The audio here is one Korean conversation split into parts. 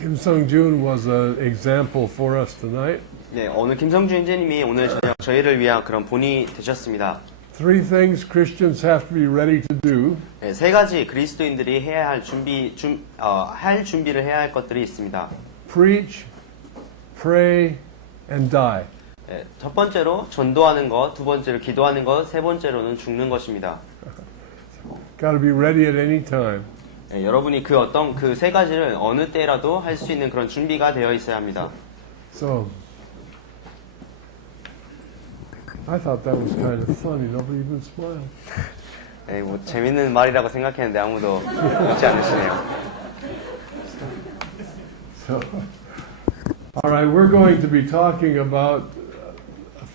Kim Sung-jun was an example for us tonight. 네, 오늘 김성주 형제님이 오늘 저녁 저희를 위한 그런 본이 되셨습니다. Three things Christians have to be ready to do. 네, 세 가지 그리스도인들이 해야 할 준비를 해야 할 것들이 있습니다. Preach, pray, and die. 네, 첫 번째로 전도하는 것, 두 번째로 기도하는 것, 세 번째로는 죽는 것입니다. Got to be ready at any time. 네, 여러분이 그 세 가지를 어느 때라도 할 수 있는 그런 준비가 되어 있어야 합니다. So, I thought that was kind of funny. Nobody even smiled. 네, 뭐 재밌는 말이라고 생각했는데 아무도 웃지 않으시네요. So, all right, we're going to be talking about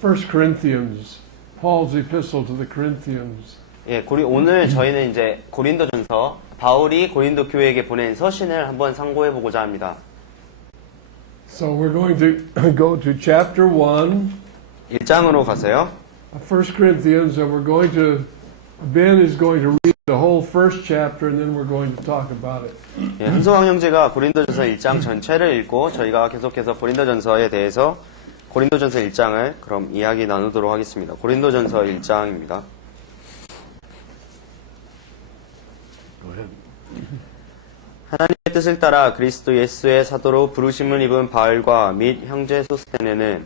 1 Corinthians, Paul's epistle to the Corinthians. 예, 오늘 저희는 이제 고린도전서, 바울이 고린도 교회에게 보낸 서신을 한번 상고해 보고자 합니다. So we're going to go to chapter 1, 1장으로 가서요. 1 Corinthians, and we're going to, Ben is going to read the whole first chapter, and then we're going to talk about it. 예, 한소왕 형제가 고린도전서 1장 전체를 읽고 저희가 계속해서 고린도전서에 대해서 고린도전서 1장을 그럼 이야기 나누도록 하겠습니다. 고린도전서 1장입니다. 하나님의 뜻을 따라 그리스도 예수의 사도로 부르심을 입은 바울과 및 형제 소스테네는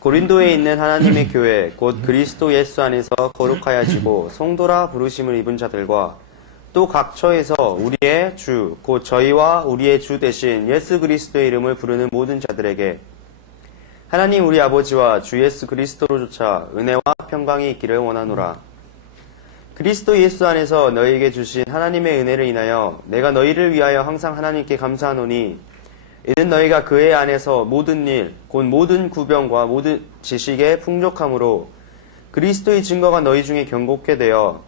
고린도에 있는 하나님의 교회 곧 그리스도 예수 안에서 거룩하여지고 성도라 부르심을 입은 자들과 또 각처에서 우리의 주 곧 저희와 우리의 주 대신 예수 그리스도의 이름을 부르는 모든 자들에게 하나님 우리 아버지와 주 예수 그리스도로조차 은혜와 평강이 있기를 원하노라. 그리스도 예수 안에서 너희에게 주신 하나님의 은혜를 인하여 내가 너희를 위하여 항상 하나님께 감사하노니 이는 너희가 그의 안에서 모든 일, 곧 모든 구병과 모든 지식에 풍족함으로 그리스도의 증거가 너희 중에 견고케 되어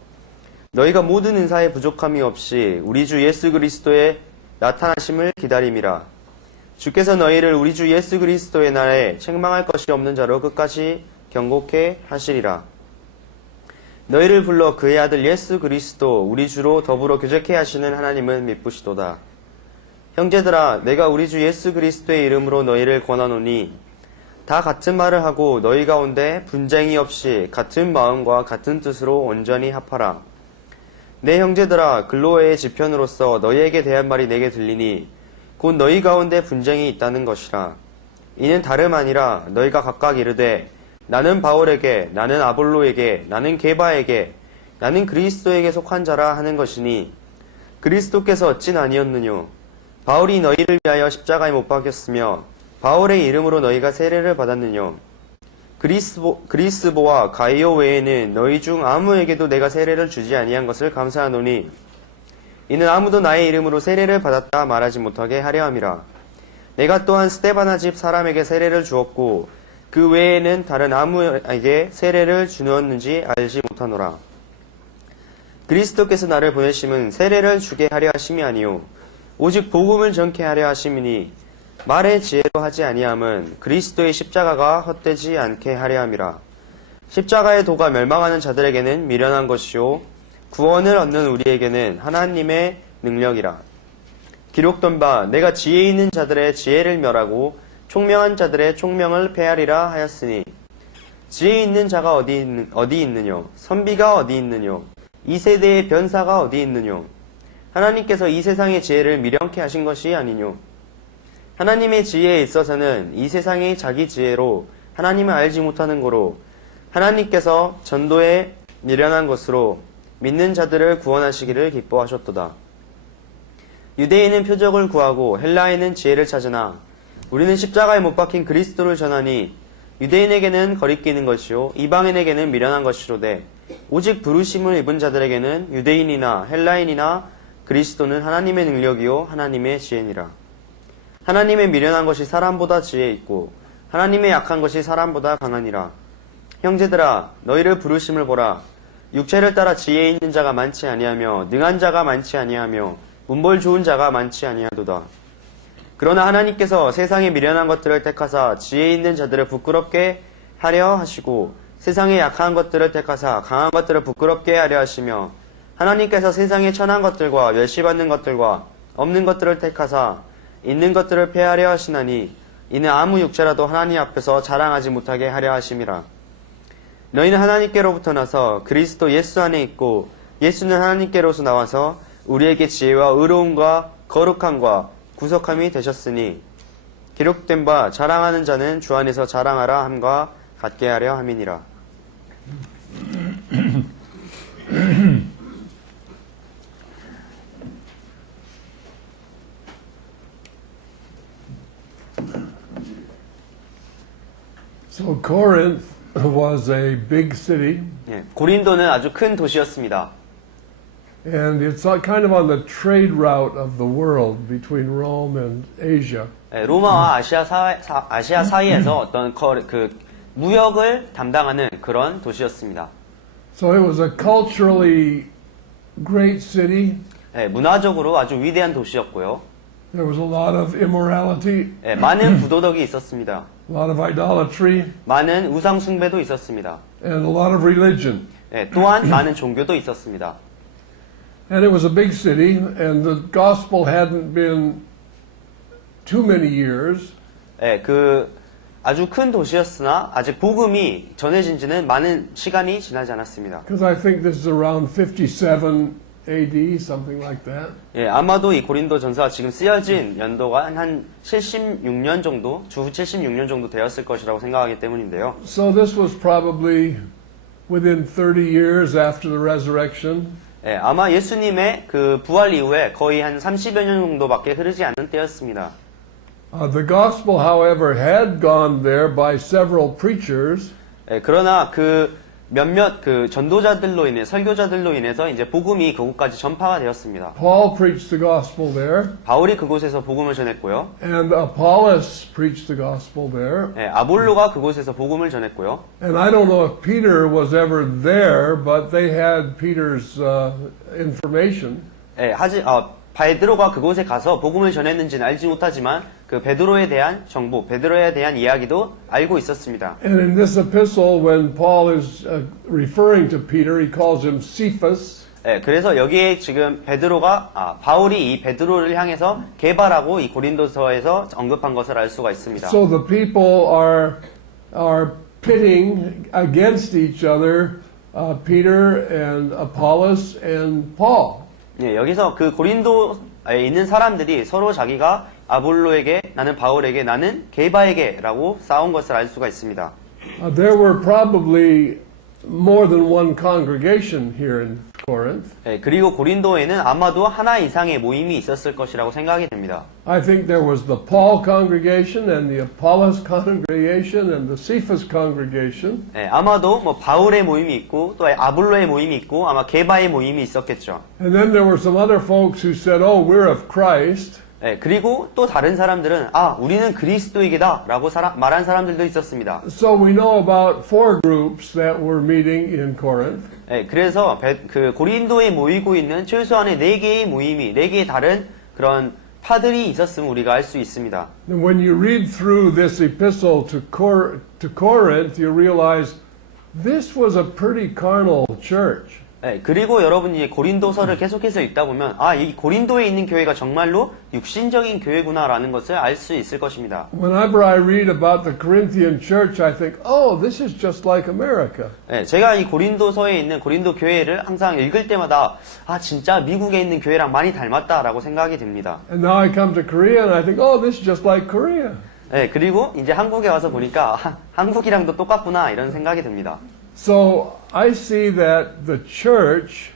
너희가 모든 은사에 부족함이 없이 우리 주 예수 그리스도의 나타나심을 기다림이라. 주께서 너희를 우리 주 예수 그리스도의 날에 책망할 것이 없는 자로 끝까지 견고케 하시리라. 너희를 불러 그의 아들 예수 그리스도 우리 주로 더불어 교제케 하시는 하나님은 미쁘시도다. 형제들아, 내가 우리 주 예수 그리스도의 이름으로 너희를 권하노니 다 같은 말을 하고 너희 가운데 분쟁이 없이 같은 마음과 같은 뜻으로 온전히 합하라. 내 형제들아, 글로에의 지편으로서 너희에게 대한 말이 내게 들리니 곧 너희 가운데 분쟁이 있다는 것이라. 이는 다름 아니라 너희가 각각 이르되 나는 바울에게, 나는 아볼로에게, 나는 게바에게, 나는 그리스도에게 속한 자라 하는 것이니 그리스도께서 어찌 아니었느뇨? 바울이 너희를 위하여 십자가에 못 박혔으며 바울의 이름으로 너희가 세례를 받았느뇨? 그리스보와 가이오 외에는 너희 중 아무에게도 내가 세례를 주지 아니한 것을 감사하노니 이는 아무도 나의 이름으로 세례를 받았다 말하지 못하게 하려 함이라. 내가 또한 스데바나 집 사람에게 세례를 주었고 그 외에는 다른 아무에게 세례를 주었는지 알지 못하노라. 그리스도께서 나를 보내심은 세례를 주게 하려 하심이 아니요 오직 복음을 전케 하려 하심이니 말의 지혜로 하지 아니함은 그리스도의 십자가가 헛되지 않게 하려 함이라. 십자가의 도가 멸망하는 자들에게는 미련한 것이요 구원을 얻는 우리에게는 하나님의 능력이라. 기록된 바 내가 지혜 있는 자들의 지혜를 멸하고 총명한 자들의 총명을 폐하리라 하였으니 지혜 있는 자가 어디 있느뇨? 선비가 어디 있느뇨? 이 세대의 변사가 어디 있느뇨? 하나님께서 이 세상의 지혜를 미련케 하신 것이 아니뇨? 하나님의 지혜에 있어서는 이 세상의 자기 지혜로 하나님을 알지 못하는 거로 하나님께서 전도에 미련한 것으로 믿는 자들을 구원하시기를 기뻐하셨도다. 유대인은 표적을 구하고 헬라인은 지혜를 찾으나 우리는 십자가에 못 박힌 그리스도를 전하니 유대인에게는 거리끼는 것이요 이방인에게는 미련한 것이로되 오직 부르심을 입은 자들에게는 유대인이나 헬라인이나 그리스도는 하나님의 능력이요 하나님의 지혜니라. 하나님의 미련한 것이 사람보다 지혜 있고 하나님의 약한 것이 사람보다 강하니라. 형제들아, 너희를 부르심을 보라. 육체를 따라 지혜 있는 자가 많지 아니하며 능한 자가 많지 아니하며 문벌 좋은 자가 많지 아니하도다. 그러나 하나님께서 세상에 미련한 것들을 택하사 지혜 있는 자들을 부끄럽게 하려 하시고 세상에 약한 것들을 택하사 강한 것들을 부끄럽게 하려 하시며 하나님께서 세상에 천한 것들과 멸시받는 것들과 없는 것들을 택하사 있는 것들을 폐하려 하시나니 이는 아무 육체라도 하나님 앞에서 자랑하지 못하게 하려 하심이라. 너희는 하나님께로부터 나서 그리스도 예수 안에 있고 예수는 하나님께로서 나와서 우리에게 지혜와 의로움과 거룩함과 구속함이 되셨으니 기록된 바 자랑하는 자는 주 안에서 자랑하라 함과 같게 하려 함이니라. So Corinth was a big city, 예, 고린도는 아주 큰 도시였습니다. and it's kind of on the trade route of the world between Rome and Asia. 예, 로마와 아시아 사이에서 어떤 무역을 담당하는 그런 도시였습니다. So it was a culturally great city. 예, 문화적으로 아주 위대한 도시였고요. There was a lot of immorality, 예, 많은 부도덕이 있었습니다. a lot of idolatry, 많은 우상 숭배도 있었습니다. and a lot of religion. 예, 또한 많은 종교도 있었습니다. And it was a big city, and the gospel hadn't been too many years. 예, 아주 큰 도시였으나 아직 복음이 전해진 지는 많은 시간이 지나지 않았습니다. Because I think this is around 57 AD, something like that. 예, 아마도 이 고린도 전서가 지금 쓰여진 연도가 한 76년 정도, 주 76년 정도 되었을 것이라고 생각하기 때문인데요. So this was probably within 30 years after the resurrection. 예, 아마 예수님의 그 부활 이후에 거의 한 30여 년 정도밖에 흐르지 않은 때였습니다. The gospel, however, had gone there by several preachers. 예, 그러나 몇몇 전도자들로 인해 설교자들로 인해서 이제 복음이 그곳까지 전파가 되었습니다. Paul preached the gospel there, 바울이 그곳에서 복음을 전했고요. and Apollos preached the gospel there. 예, 아볼로가 그곳에서 복음을 전했고요. And I don't know if Peter was ever there, but they had Peter's information. 예, 베드로가 그곳에 가서 복음을 전했는지는 알지 못하지만 그 베드로에 대한 정보, 베드로에 대한 이야기도 알고 있었습니다. And in this epistle, when Paul is referring to Peter, he calls him Cephas. 예, 그래서 여기에 지금 바울이 이 베드로를 향해서 개발하고 이 고린도서에서 언급한 것을 알 수가 있습니다. So the people are pitting against each other, Peter and Apollos and Paul. 예, 여기서 그 고린도에 있는 사람들이 서로 자기가 아볼로에게, 나는 바울에게, 나는 게바에게라고 싸운 것을 알 수가 있습니다. There were probably more than one congregation here in Corinth. 예, 그리고 고린도에는 아마도 하나 이상의 모임이 있었을 것이라고 생각이 됩니다. I think there was the Paul congregation and the Apollos congregation and the Cephas congregation. 예, 아마도 바울의 모임이 있고 또 아볼로의 모임이 있고 아마 게바의 모임이 있었겠죠. And then there were some other folks who said, "Oh, we're of Christ." 예, 그리고 또 다른 사람들은 우리는 그리스도이기다라고 말한 사람들도 있었습니다. So we know about 4 groups that were meeting in Corinth. 예, 그래서 고린도에 모이고 있는 최소한의 4개의 모임이 4개의 다른 그런 파들이 있었음을 우리가 알 수 있습니다. And when you read through this epistle to Corinth, you realize this was a pretty carnal church. 예, 그리고 여러분이 고린도서를 계속해서 읽다 보면 이 고린도에 있는 교회가 정말로 육신적인 교회구나라는 것을 알 수 있을 것입니다. Whenever I read about the Corinthian church, I think, oh, this is just like America. 예, 제가 이 고린도서에 있는 고린도 교회를 항상 읽을 때마다 진짜 미국에 있는 교회랑 많이 닮았다라고 생각이 듭니다. And now I come to Korea and I think, oh, this is just like Korea. 예, 그리고 이제 한국에 와서 보니까 한국이랑도 똑같구나 이런 생각이 듭니다. So I see that the church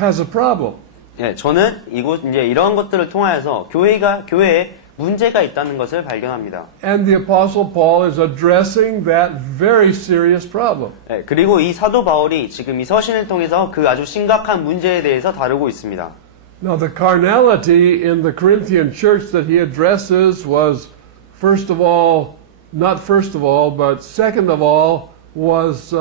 has a problem. 예, 저는 이제 이런 것들을 통하여서 교회에 문제가 있다는 것을 발견합니다. And the Apostle Paul is addressing that very serious problem. 예, 그리고 이 사도 바울이 지금 이 서신을 통해서 그 아주 심각한 문제에 대해서 다루고 있습니다. Now the carnality in the Corinthian church that he addresses was, not first of all, but second of all, was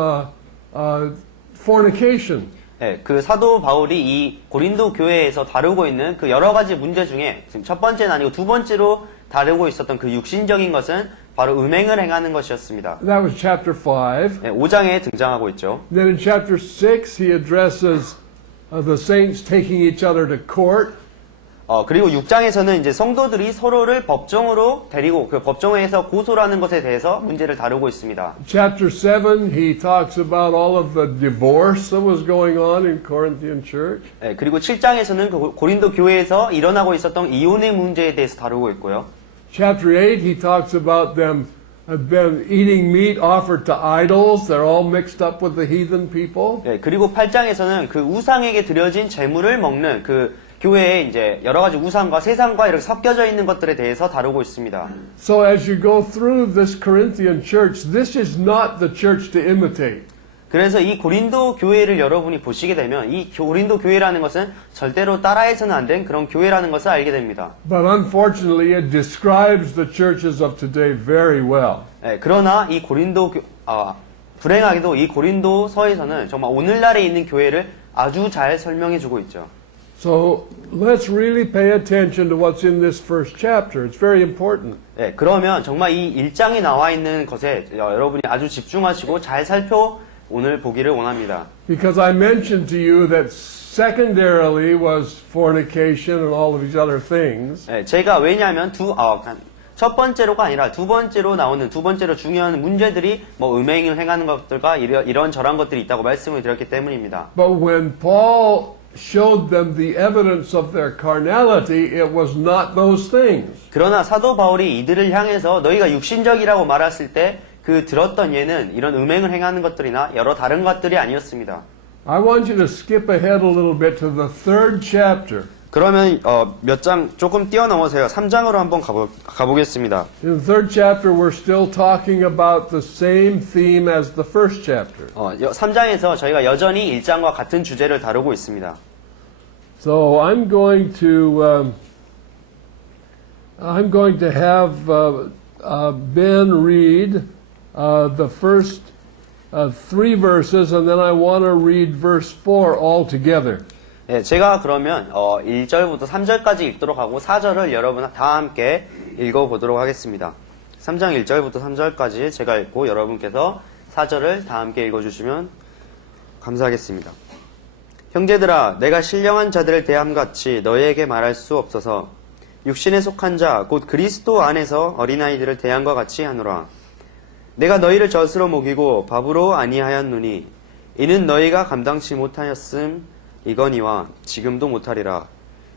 fornication. 예, 그 사도 바울이 이 고린도 교회에서 다루고 있는 그 여러 가지 문제 중에 지금 첫 번째는 아니고 두 번째로 다루고 있었던 그 육신적인 것은 바로 음행을 행하는 것이었습니다. That was chapter 5. 예, 5장에 등장하고 있죠. Then in chapter 6 he addresses the saints taking each other to court. 그리고 6장에서는 이제 성도들이 서로를 법정으로 데리고 그 법정에서 고소라는 것에 대해서 문제를 다루고 있습니다. Chapter 7, he talks about all of the divorce that was going on in Corinthian church. 예, 그리고 7장에서는 그 고린도 교회에서 일어나고 있었던 이혼의 문제에 대해서 다루고 있고요. Chapter 8, he talks about them have been eating meat offered to idols. They're all mixed up with the heathen people. 예, 그리고 8장에서는 그 우상에게 드려진 제물을 먹는 그 교회에 이제 여러 가지 우상과 세상과 이렇게 섞여져 있는 것들에 대해서 다루고 있습니다. So as you go through this Corinthian church, this is not the church to imitate. 그래서 이 고린도 교회를 여러분이 보시게 되면 이 고린도 교회라는 것은 절대로 따라해서는 안 된 그런 교회라는 것을 알게 됩니다. But unfortunately, it describes the churches of today very well. 예, 그러나 이 불행하게도 이 고린도서에서는 정말 오늘날에 있는 교회를 아주 잘 설명해 주고 있죠. So let's really pay attention to what's in this first chapter. It's very important. 예, 그러면 정말 이 1장에 나와 있는 것에 여러분이 아주 집중하시고 잘 살펴 오늘 보기를 원합니다. Because I mentioned to you that secondarily was fornication and all of these other things. 예, 제가 왜냐하면 첫 번째로가 아니라 두 번째로 나오는 두 번째로 중요한 문제들이 뭐 음행을 행하는 것들과 이런 저런 것들이 있다고 말씀을 드렸기 때문입니다. But when Paul showed them the evidence of their carnality, it was not those things. 그러나 사도 바울이 이들을 향해서 너희가 육신적이라고 말했을 때 그 들었던 예는 이런 음행을 행하는 것들이나 여러 다른 것들이 아니었습니다. I want you to skip ahead a little bit to the third chapter. 그러면 몇 장 조금 뛰어넘어서요. 3장으로 한번 가보겠습니다. In the third chapter, we're still talking about the same theme as the first chapter. 3장에서 저희가 여전히 1장과 같은 주제를 다루고 있습니다. So I'm going to have Ben read the first 3 verses, and then I want to read verse 4 all together. 네, 제가 그러면 1절부터 3절까지 읽도록 하고 4절을 여러분 다 함께 읽어보도록 하겠습니다. 3장 1절부터 3절까지 제가 읽고 여러분께서 4절을 다 함께 읽어주시면 감사하겠습니다. 형제들아, 내가 신령한 자들을 대함같이 너희에게 말할 수 없어서 육신에 속한 자 곧 그리스도 안에서 어린아이들을 대함과 같이 하노라. 내가 너희를 젖으로 먹이고 밥으로 아니하였노니 이는 너희가 감당치 못하였음 이거니와 지금도 못하리라.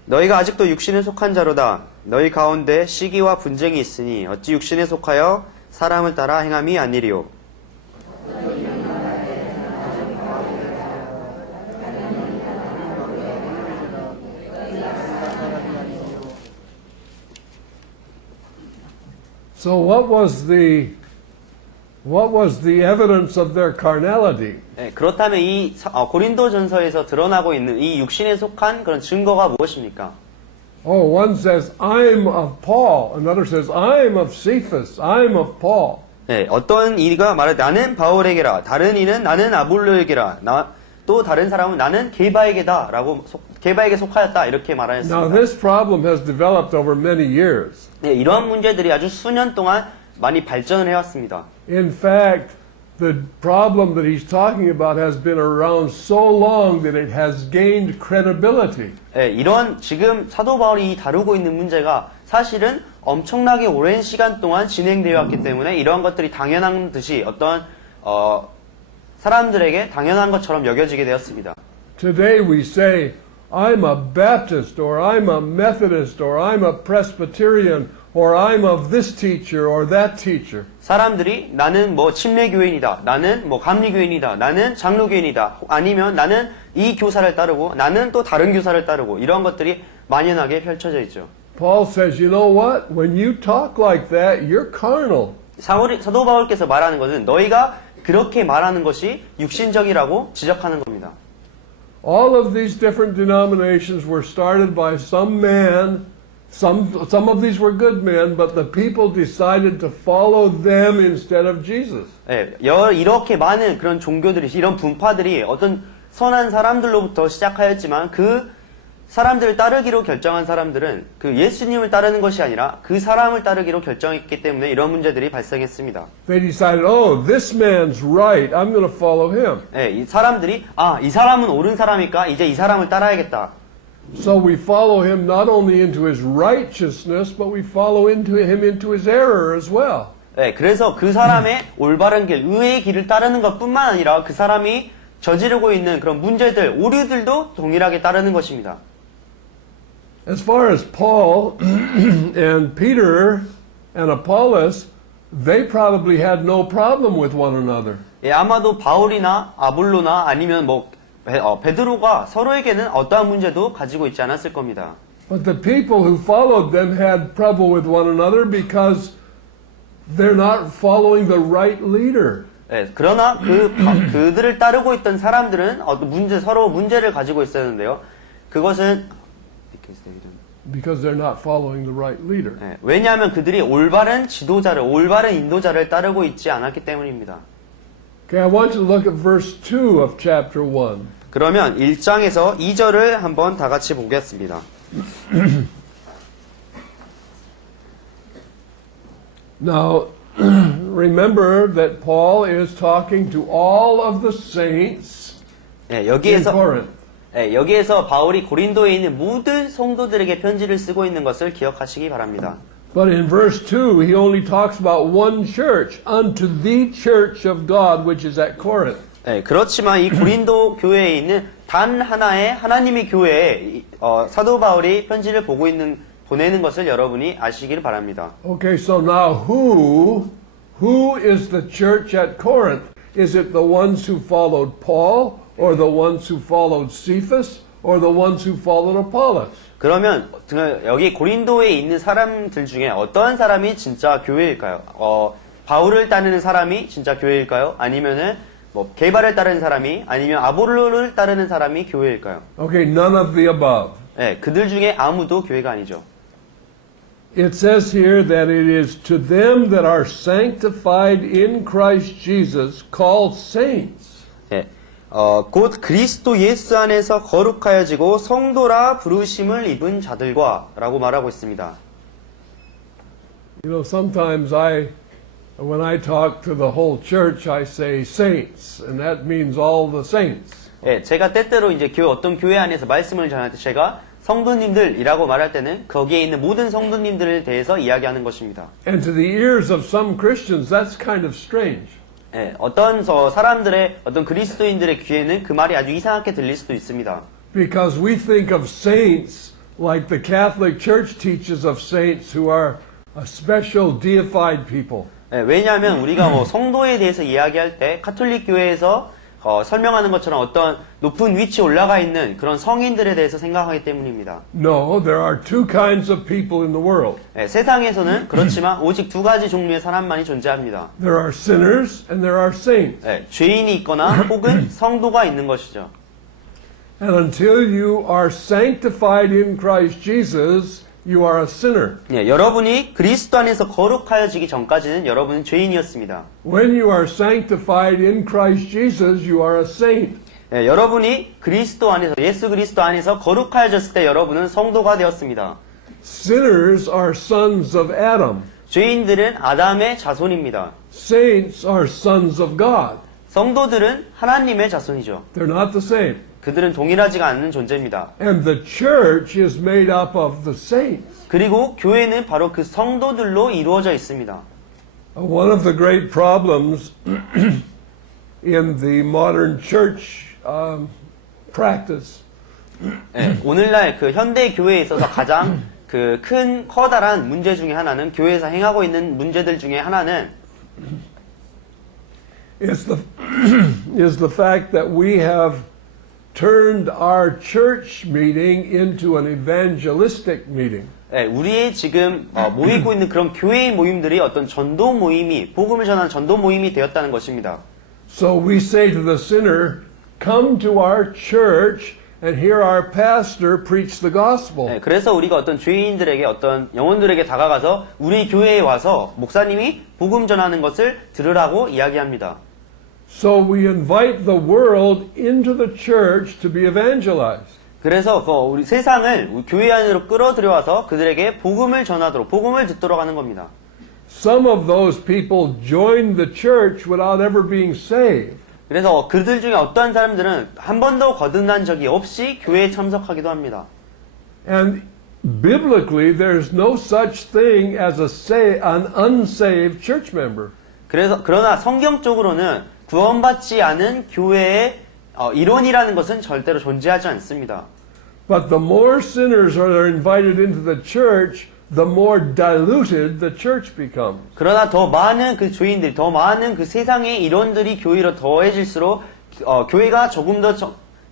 너희가 아직도 육신에 속한 자로다. 너희 가운데 시기와 분쟁이 있으니 어찌 육신에 속하여 사람을 따라 행함이 아니리요. So what was the evidence of their carnality? 네, 그렇다면 이 고린도전서에서 드러나고 있는 이 육신에 속한 그런 증거가 무엇입니까? Oh, one says, I'm of Paul. Another says, I'm of Cephas. I'm of Paul. 네, 어떤 이가 말할 때 나는 바울에게라, 다른 이는 나는 아볼로에게라, 또 다른 사람은 나는 게바에게다라고 게바에게 속하였다 이렇게 말하였습니다. Now this problem has developed over many years. 네, 이러한 문제들이 아주 수년 동안 많이 발전을 해왔습니다. In fact, the problem that he's talking about has been around so long that it has gained credibility. 네, 이런 지금 사도 바울이 다루고 있는 문제가 사실은 엄청나게 오랜 시간 동안 진행되어 왔기 때문에 이러한 것들이 당연한 듯이 어떤 사람들에게 당연한 것처럼 여겨지게 되었습니다. Today we say, I'm a Baptist, or I'm a Methodist, or I'm a Presbyterian, or I'm of this teacher or that teacher. 사람들이 나는 뭐 침례교인이다, 나는 뭐 감리교인이다, 나는 장로교인이다, 아니면 나는 이 교사를 따르고 나는 또 다른 교사를 따르고 이런 것들이 만연하게 펼쳐져 있죠. Paul says, you know what? When you talk like that, you're carnal. 사도 바울께서 말하는 것은 너희가 그렇게 말하는 것이 육신적이라고 지적하는 겁니다. All of these different denominations were started by some man. Some of these were good men, but the people decided to follow them instead of Jesus. 네, 이렇게 많은 그런 종교들이, 이런 분파들이 어떤 선한 사람들로부터 시작하였지만 그 사람들을 따르기로 결정한 사람들은 그 예수님을 따르는 것이 아니라 그 사람을 따르기로 결정했기 때문에 이런 문제들이 발생했습니다. They decided, oh, this man's right. I'm going to follow him. 네, 이 사람들이 이 사람은 옳은 사람이니까 이제 이 사람을 따라야겠다. So we follow him not only into his righteousness, but we follow him into his error as well. 네, 그래서 그 사람의 올바른 길, 의의 길을 따르는 것뿐만 아니라 그 사람이 저지르고 있는 그런 문제들, 오류들도 동일하게 따르는 것입니다. As far as Paul and Peter and Apollos, they probably had no problem with one another. 예, 아마도 바울이나 아볼로나 아니면 베드로가 서로에게는 어떠한 문제도 가지고 있지 않았을 겁니다. But the people who followed them had trouble with one another because they're not following the right leader. 예, 그러나 그들을 따르고 있던 사람들은 서로 문제를 가지고 있었는데요. 그것은 Because they're not following the right leader. 예, 왜냐하면 그들이 올바른 지도자를, 올바른 인도자를 따르고 있지 않았기 때문입니다. Okay, I want you to look at verse 2 of chapter 1. 그러면 1장에서 2절을 한번 다 같이 보겠습니다. Now, remember that Paul is talking to all of the saints 예, in 여기에서 Corinth. 예, 여기에서 바울이 고린도에 있는 모든 성도들에게 편지를 쓰고 있는 것을 기억하시기 바랍니다. But in verse 2, he only talks about one church, unto the church of God, which is at Corinth. 예, 그렇지만 이 고린도 교회에 있는 단 하나의 하나님의 교회에 사도 바울이 편지를 보내는 것을 여러분이 아시길 바랍니다. Okay, so now who is the church at Corinth? Is it the ones who followed Paul, or the ones who followed Cephas, or the ones who followed Apollos? 그러면 여기 고린도에 있는 사람들 중에 어떠한 사람이 진짜 교회일까요? 바울을 따르는 사람이 진짜 교회일까요? 아니면은 게바를 따르는 사람이 아니면 아볼로를 따르는 사람이 교회일까요? Okay, none of the above. 네, 그들 중에 아무도 교회가 아니죠. It says here that it is to them that are sanctified in Christ Jesus, called saints. 네, 곧 그리스도 예수 안에서 거룩하여지고 성도라 부르심을 입은 자들과 라고 말하고 있습니다. You know, sometimes when I talk to the whole church, I say saints, and that means all the saints. 네, 제가 때때로 이제 어떤 교회 안에서 말씀을 전할 때 제가 성도님들이라고 말할 때는 거기에 있는 모든 성도님들에 대해서 이야기하는 것입니다. And to the ears of some Christians, that's kind of strange. 네, 어떤 사람들의 어떤 그리스도인들의 귀에는 그 말이 아주 이상하게 들릴 수도 있습니다. Because we think of saints like the Catholic Church teaches of saints who are a special deified people. 네, 왜냐하면 우리가 성도에 대해서 이야기할 때 카톨릭 교회에서 설명하는 것처럼 어떤 높은 위치에 올라가 있는 그런 성인들에 대해서 생각하기 때문입니다. No, there are two kinds of people in the world. 네, 세상에서는 그렇지만 오직 두 가지 종류의 사람만이 존재합니다. There are sinners and there are saints. 네, 죄인이 있거나 혹은 성도가 있는 것이죠. And until you are sanctified in Christ Jesus, you are a sinner. 네, 여러분이 그리스도 안에서 거룩하여지기 전까지는 여러분은 죄인이었습니다. When you are sanctified in Christ Jesus, you are a saint. 네, 여러분이 그리스도 안에서 예수 그리스도 안에서 거룩하여졌을 때 여러분은 성도가 되었습니다. Sinners are sons of Adam. 죄인들은 아담의 자손입니다. Saints are sons of God. 성도들은 하나님의 자손이죠. They're not the same. 그들은 동일하지가 않는 존재입니다. And the church is made up of the saints. 그리고 교회는 바로 그 성도들로 이루어져 있습니다. One of the great problems in the modern church practice 네, 오늘날 그 현대 교회에 있어서 가장 그 커다란 문제 중에 하나는 교회에서 행하고 있는 문제들 중에 하나는 is the fact that we have turned our church meeting into an evangelistic meeting. 네, 우리의 지금 모이고 있는 그런 교회의 모임들이 어떤 전도 모임이 복음을 전하는 전도 모임이 되었다는 것입니다. So we say to the sinner, come to our church and hear our pastor preach the gospel. 네, 그래서 우리가 어떤 죄인들에게 어떤 영혼들에게 다가가서 우리 교회에 와서 목사님이 복음 전하는 것을 들으라고 이야기합니다. So we invite the world into the church to be evangelized. 그래서 우리 세상을 교회 안으로 끌어들여와서 그들에게 복음을 전하도록 복음을 듣도록 하는 겁니다. Some of those people joined the church without ever being saved. 그래서 그들 중에 어떠한 사람들은 한 번도 거듭난 적이 없이 교회에 참석하기도 합니다. And biblically, there's no such thing as an unsaved church member. 그러나 성경적으로는 구원받지 않은 교회의 이론이라는 것은 절대로 존재하지 않습니다. But the more sinners are invited into the church, the more diluted the church becomes. 그러나 더 많은 그 죄인들이, 더 많은 그 세상의 이론들이 교회로 더해질수록 교회가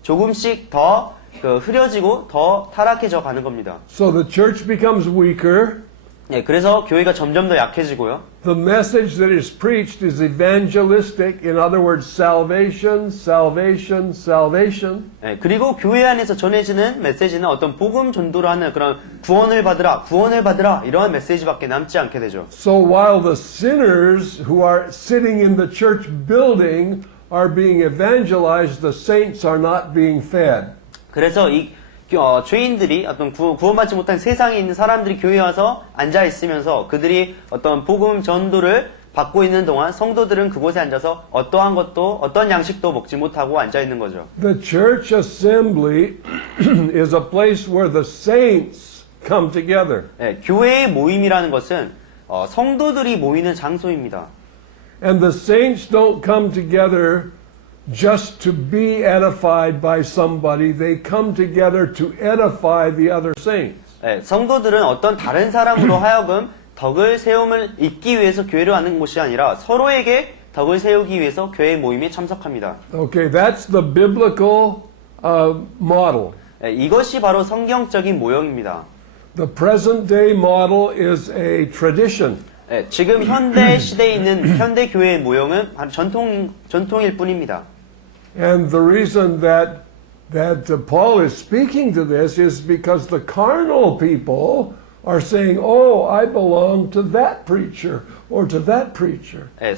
조금씩 더 흐려지고 더 타락해져 가는 겁니다. So the church becomes weaker. 네, 그래서 교회가 점점 더 약해지고요. The message that is preached is evangelistic. In other words, salvation, salvation, salvation. 네, 그리고 교회 안에서 전해지는 메시지는 어떤 복음 전도를 하는 그런 구원을 받으라 이러한 메시지밖에 남지 않게 되죠. So while the sinners who are sitting in the church building are being evangelized, the saints are not being fed. 그래서 이 죄인들이 어떤 구원받지 못한 세상에 있는 사람들이 교회에 와서 앉아 있으면서 그들이 어떤 복음 전도를 받고 있는 동안 성도들은 그곳에 앉아서 어떤 양식도 먹지 못하고 앉아 있는 거죠. The church assembly is a place where the saints come together. 네, 교회의 모임이라는 것은 성도들이 모이는 장소입니다. And the saints don't come together just to be edified by somebody. They come together to edify the other saints. 네, 성도들은 어떤 다른 사람으로 하여금 덕을 세움을 입기 위해서 교회를 하는 것이 아니라 서로에게 덕을 세우기 위해서 교회 모임에 참석합니다. Okay, that's the biblical model. 네, 이것이 바로 성경적인 모형입니다. The present day model is a tradition. 네, 지금 현대 시대에 있는 현대 교회의 모형은 바로 전통일 뿐입니다. And the reason that Paul is speaking to this is because the carnal people are saying, "Oh, I belong to that preacher or to that preacher." 네,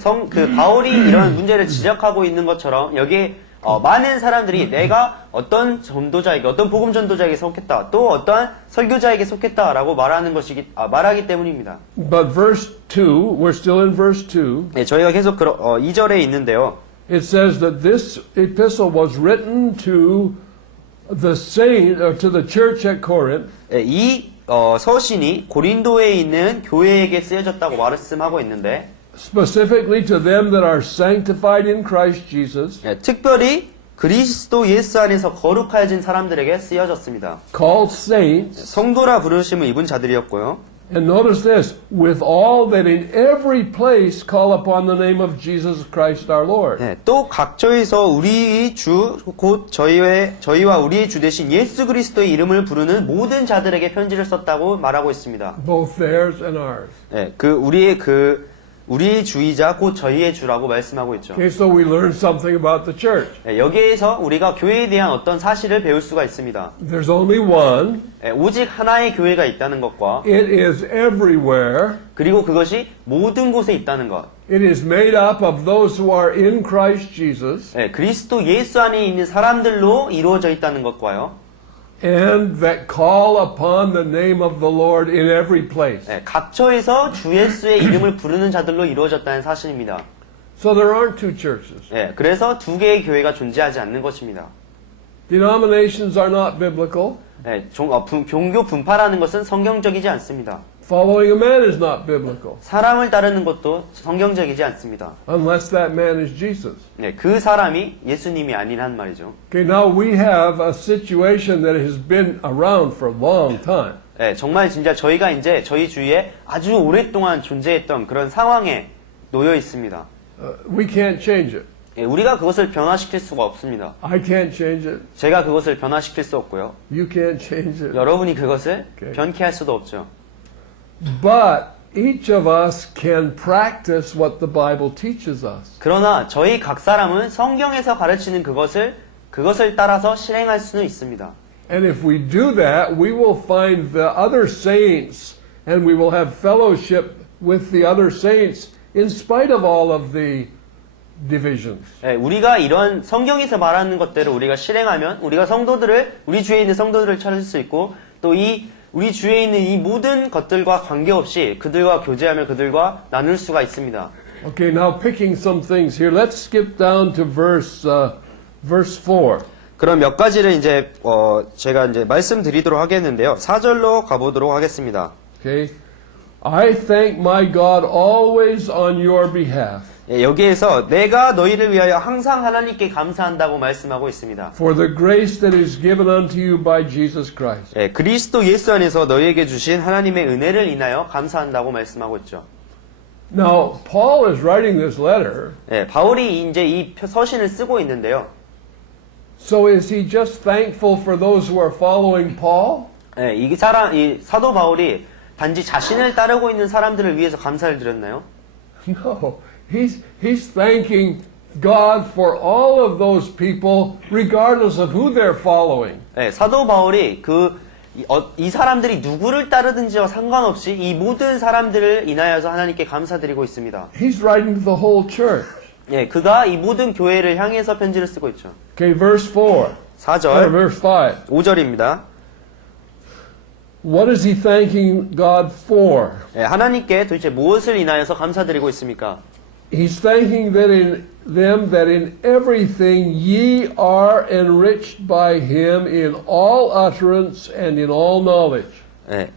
바울이 이런 문제를 지적하고 있는 것처럼 여기에 많은 사람들이 내가 어떤 전도자에게, 어떤 복음 전도자에게 속했다, 또 어떤 설교자에게 속했다라고 말하기 때문입니다. But verse 2, we're still in verse 2. 네, 저희가 계속 2절에 있는데요. It says that this epistle was written to the to the church at Corinth. 네, 이 서신이 고린도에 있는 교회에게 쓰여졌다고 말씀하고 있는데, Specifically to them that are sanctified in Christ Jesus, 네, 특별히 그리스도 예수 안에서 거룩하여진 사람들에게 쓰여졌습니다. called saints. 성도라 부르심을 입은 자들이었고요. And notice this, with all that in every place call upon the name of Jesus Christ our Lord. 네, 또 각처에서 우리 주, 곧 저희와 우리의 주 대신 예수 그리스도의 이름을 부르는 모든 자들에게 편지를 썼다고 말하고 있습니다. Both theirs and ours. 네, 우리의 주이자 곧 저희의 주라고 말씀하고 있죠. Okay, so we learn something about the church. 네, 여기에서 우리가 교회에 대한 어떤 사실을 배울 수가 있습니다. There's only one. 네, 오직 하나의 교회가 있다는 것과 It is everywhere. 그리고 그것이 모든 곳에 있다는 것. It is made up of those who are in Christ Jesus. 네, 그리스도 예수 안에 있는 사람들로 이루어져 있다는 것과요. And that call upon the name of the Lord in every place. 네, 각처에서 주 예수의 이름을 부르는 자들로 이루어졌다는 사실입니다. So there aren't two churches. 네, 그래서 두 개의 교회가 존재하지 않는 것입니다. Denominations are not biblical. 네, 종교 분파라는 것은 성경적이지 않습니다. Following a man is not biblical. 사람을 따르는 것도 성경적이지 않습니다. Unless that man is Jesus. 네, 그 사람이 예수님이 아니란 말이죠. Okay, now we have a situation that has been around for a long time. 네, 정말 진짜 저희가 이제 저희 주위에 아주 오랫동안 존재했던 그런 상황에 놓여 있습니다. We can't change it. 네, 우리가 그것을 변화시킬 수가 없습니다. I can't change it. 제가 그것을 변화시킬 수 없고요. You can't change it. 여러분이 그것을 오케이. 변케할 수도 없죠. But each of us can practice what the Bible teaches us. 그러나 저희 각 사람은 성경에서 가르치는 그것을 따라서 실행할 수는 있습니다. And if we do that, we will find the other saints and we will have fellowship with the other saints in spite of all of the divisions. 네, 우리가 이런 성경에서 말하는 것들을 우리가 실행하면 우리 주위에 있는 성도들을 찾을 수 있고 또 우리 주위에 있는 이 모든 것들과 관계없이 그들과 교제하며 그들과 나눌 수가 있습니다. Okay, now picking some things here. Let's skip down to verse 4. 그럼 몇 가지를 이제 제가 이제 말씀드리도록 하겠는데요. 4절로 가보도록 하겠습니다. Okay? I thank my God always on your behalf 예, 여기에서 내가 너희를 위하여 항상 하나님께 감사한다고 말씀하고 있습니다. for the grace that is given unto you by Jesus Christ. 예, 그리스도 예수 안에서 너희에게 주신 하나님의 은혜를 인하여 감사한다고 말씀하고 있죠. Now, Paul is writing this letter, 예, 바울이 이제 이 서신을 쓰고 있는데요. so is he just thankful for those who are following Paul? 예, 이 사도 바울이 단지 자신을 따르고 있는 사람들을 위해서 감사를 드렸나요? No. He's thanking God for all of those people, regardless of who they're following. 예, 사도 바울이 이 사람들이 누구를 따르든지와 상관없이 이 모든 사람들을 인하여서 하나님께 감사드리고 있습니다. He's writing to the whole church. 예, 그가 이 모든 교회를 향해서 편지를 쓰고 있죠. Okay, verse 4. 4절, Verse 5. 5절입니다. What is he thanking God for? 예, 하나님께 도대체 무엇을 인하여서 감사드리고 있습니까? He's thanking them that in everything ye are enriched by him in all utterance and in all knowledge. 예,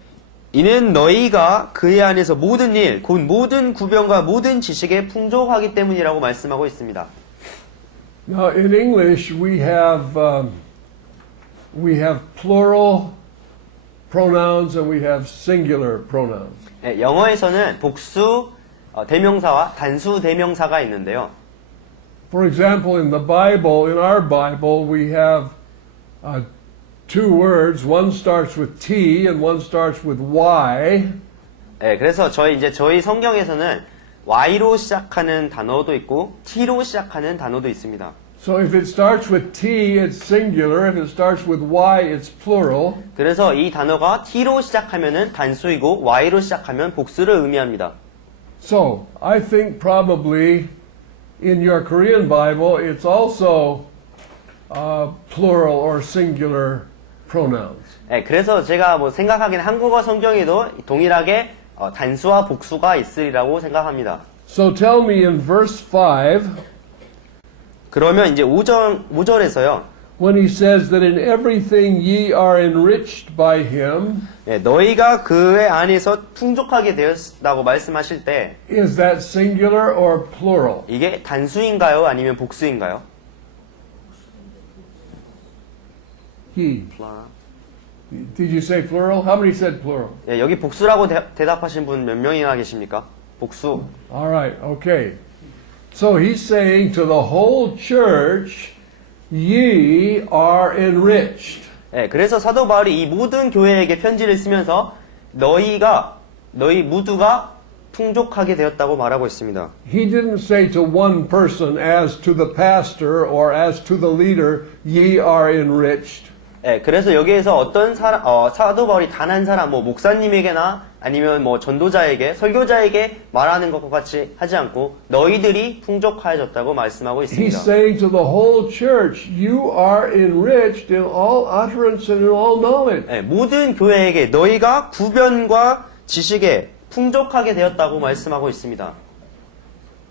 이는 너희가 그의 안에서 모든 일, 곧 모든 구변과 모든 지식에 풍족하기 때문이라고 말씀하고 있습니다. Now, in English, we have plural pronouns and we have singular pronouns. 예, 영어에서는 복수 대명사와 단수 대명사가 있는데요. For example, in the Bible, in our Bible, we have two words. One starts with T and one starts with Y. 예, 그래서 저희 성경에서는 Y로 시작하는 단어도 있고 T로 시작하는 단어도 있습니다. So if it starts with T, it's singular. If it starts with Y, it's plural. 그래서 이 단어가 T로 시작하면은 단수이고 Y로 시작하면 복수를 의미합니다. So I think probably in your Korean Bible, it's also plural or singular pronouns. 예, 그래서 제가 생각하기엔 한국어 성경에도 동일하게 단수와 복수가 있으리라고 생각합니다. So tell me in verse 5, 그러면 이제 5절에서요. when he says that in everything ye are enriched by him, 예, 너희가 그의 안에서 풍족하게 되었다고 말씀하실 때 is that singular or plural? 이게 단수인가요? 아니면 복수인가요? He. Did you say plural? How many said plural? 예, 여기 복수라고 대답하신 분 몇 명이나 계십니까? 복수. All right, okay. So he's saying to the whole church, ye are enriched. 예, 그래서 사도 바울이 이 모든 교회에게 편지를 쓰면서 너희 모두가 풍족하게 되었다고 말하고 있습니다. He didn't say to one person as to the pastor or as to the leader, ye are enriched. 예, 그래서 여기에서 어떤 사도 바울이 단 한 사람, 목사님에게나 아니면 전도자에게, 설교자에게 말하는 것과 같이 하지 않고 너희들이 풍족하여졌다고 말씀하고 He's 있습니다. saying to the whole church, you are enriched in all utterance and in all knowledge. 예, 모든 교회에게 너희가 구변과 지식에 풍족하게 되었다고 말씀하고 있습니다.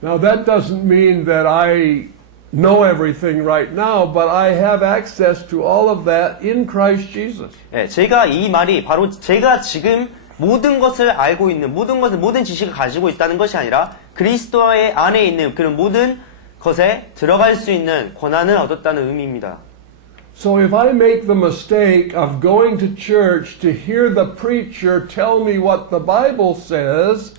Now that doesn't mean that I know everything right now, but I have access to all of that in Christ Jesus. 예, 제가 이 말이 바로 제가 지금 모든 것을 알고 있는, 모든 지식을 가지고 있다는 것이 아니라 그리스도의 안에 있는 그런 모든 것에 들어갈 수 있는 권한을 얻었다는 의미입니다. So if I make the mistake of going to church to hear the preacher tell me what the Bible says,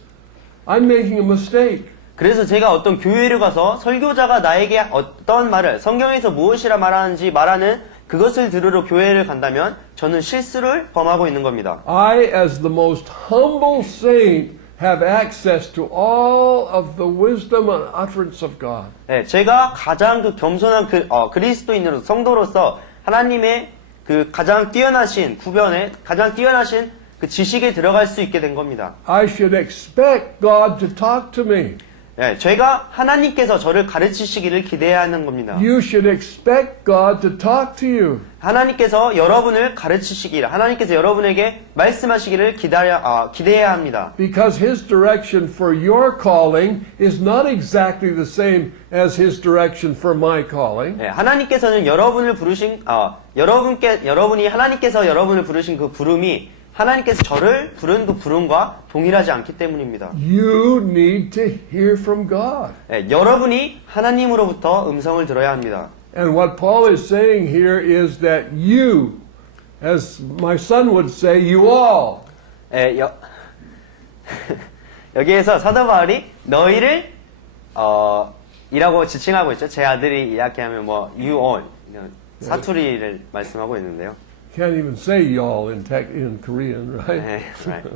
I'm making a mistake. 그래서 제가 어떤 교회를 가서 설교자가 나에게 어떤 말을 성경에서 무엇이라 말하는지 말하는 그것을 들으러 교회를 간다면 저는 실수를 범하고 있는 겁니다. I, as the most humble saint, have access to all of the wisdom and utterance of God. 네, 제가 가장 겸손한 그리스도인으로 성도로서 하나님의 가장 뛰어나신 구변에 가장 뛰어나신 그 지식에 들어갈 수 있게 된 겁니다. I should expect God to talk to me. 예, 제가 하나님께서 저를 가르치시기를 기대해야 하는 겁니다. You should expect God to talk to you. 하나님께서 여러분을 가르치시기를, 하나님께서 여러분에게 말씀하시기를 기대해야 합니다. Because His direction for your calling is not exactly the same as His direction for my calling. 예, 하나님께서는 여러분을 부르신, 여러분이 하나님께서 여러분을 부르신 그 부름이 하나님께서 저를 부른 그 부름과 동일하지 않기 때문입니다. You need to hear from God. 예, 여러분이 하나님으로부터 음성을 들어야 합니다. And what Paul is saying here is that you, as my son would say, you all, 예, 여기에서 사도 바울이 너희를 이라고 지칭하고 있죠. 제 아들이 이야기하면 뭐 you all 이런 사투리를 말씀하고 있는데요. can't even say y'all in Korean, right? 네, right.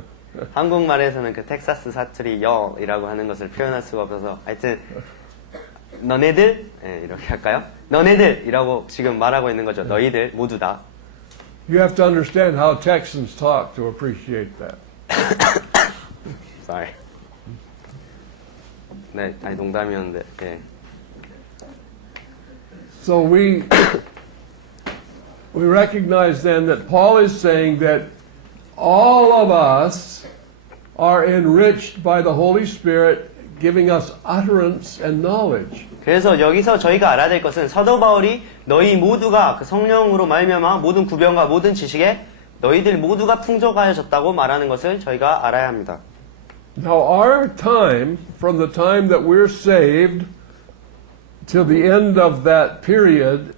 한국말에서는 그 텍사스 사투리 y'all이라고 하는 것을 표현할 수가 없어서 하여튼 너네들 네, 이렇게 할까요? 너네들이라고 지금 말하고 있는 거죠. 너희들 모두 다. You have to understand how Texans talk to appreciate that. Sorry. 네, 아니 농담이었는데. 예. So we recognize then that Paul is saying that all of us are enriched by the Holy Spirit giving us utterance and knowledge. 그래서 여기서 저희가 알아야 될 것은 사도 바울이 너희 모두가 그 성령으로 말미암아 모든 구변과 모든 지식에 너희들 모두가 풍족하여졌다고 말하는 것을 저희가 알아야 합니다. Now our time, from the time that we're saved till the end of that period,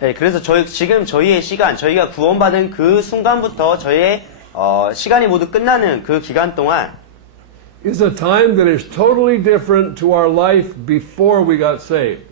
네, 그래서 지금 저희의 시간, 저희가 구원받은 그 순간부터 저희의 시간이 모두 끝나는 그 기간 동안 is a time that is totally different to our life before we got saved.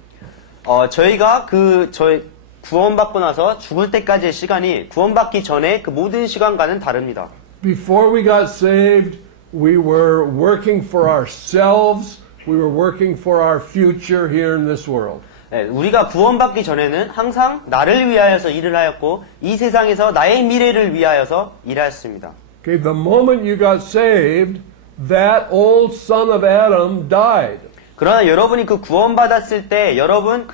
저희가 저희 구원받고 나서 죽을 때까지의 시간이 구원받기 전에 그 모든 시간과는 다릅니다. Before we got saved, we were working for ourselves. We were working for our future here in this world. 네, 우리가 구원받기 전에는 항상 나를 위하여서 일을 하였고 이 세상에서 나의 미래를 위하여서 일하였습니다. Okay, the moment you got saved, that old son of Adam died. 그러나 여러분이 그 구원받았을 때 여러분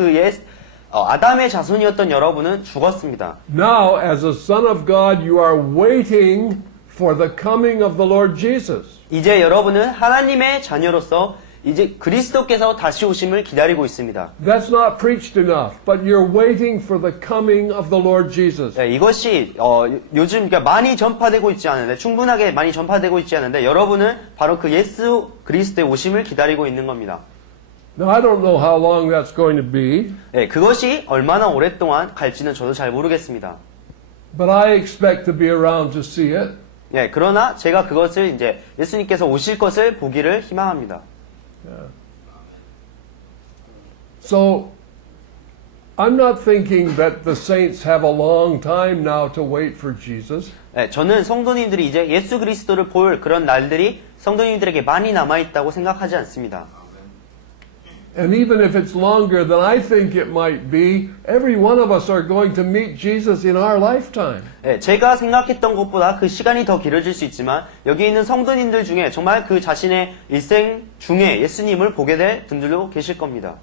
아담의 자손이었던 여러분은 죽었습니다. Now, as a son of God, you are waiting for the coming of the Lord Jesus. 이제 여러분은 하나님의 자녀로서 이제 그리스도께서 다시 오심을 기다리고 있습니다. That's not preached enough, but you're waiting for the coming of the Lord Jesus. 네, 이것이 요즘 그러니까 많이 전파되고 있지 않은데 충분하게 많이 전파되고 있지 않은데 여러분은 바로 그 예수 그리스도의 오심을 기다리고 있는 겁니다. Now, I don't know how long that's going to be, 네, 그것이 얼마나 오랫동안 갈지는 저도 잘 모르겠습니다. but I expect to be around to see it. 네, 그러나 제가 그것을 이제 예수님께서 오실 것을 보기를 희망합니다. So, I'm not thinking that the saints have a long time now to wait for Jesus. 네, 저는 성도님들이 이제 예수 그리스도를 볼 그런 날들이 성도님들에게 많이 남아있다고 생각하지 않습니다. And even if it's longer than I think it might be, every one of us are going to meet Jesus in our lifetime. 네, 제가 생각했던 것보다 그 시간이 더 길어질 수 있지만 여기 있는 성도님들 중에 정말 그 자신의 일생 중에 예수님을 보게 될 분들도 계실 겁니다.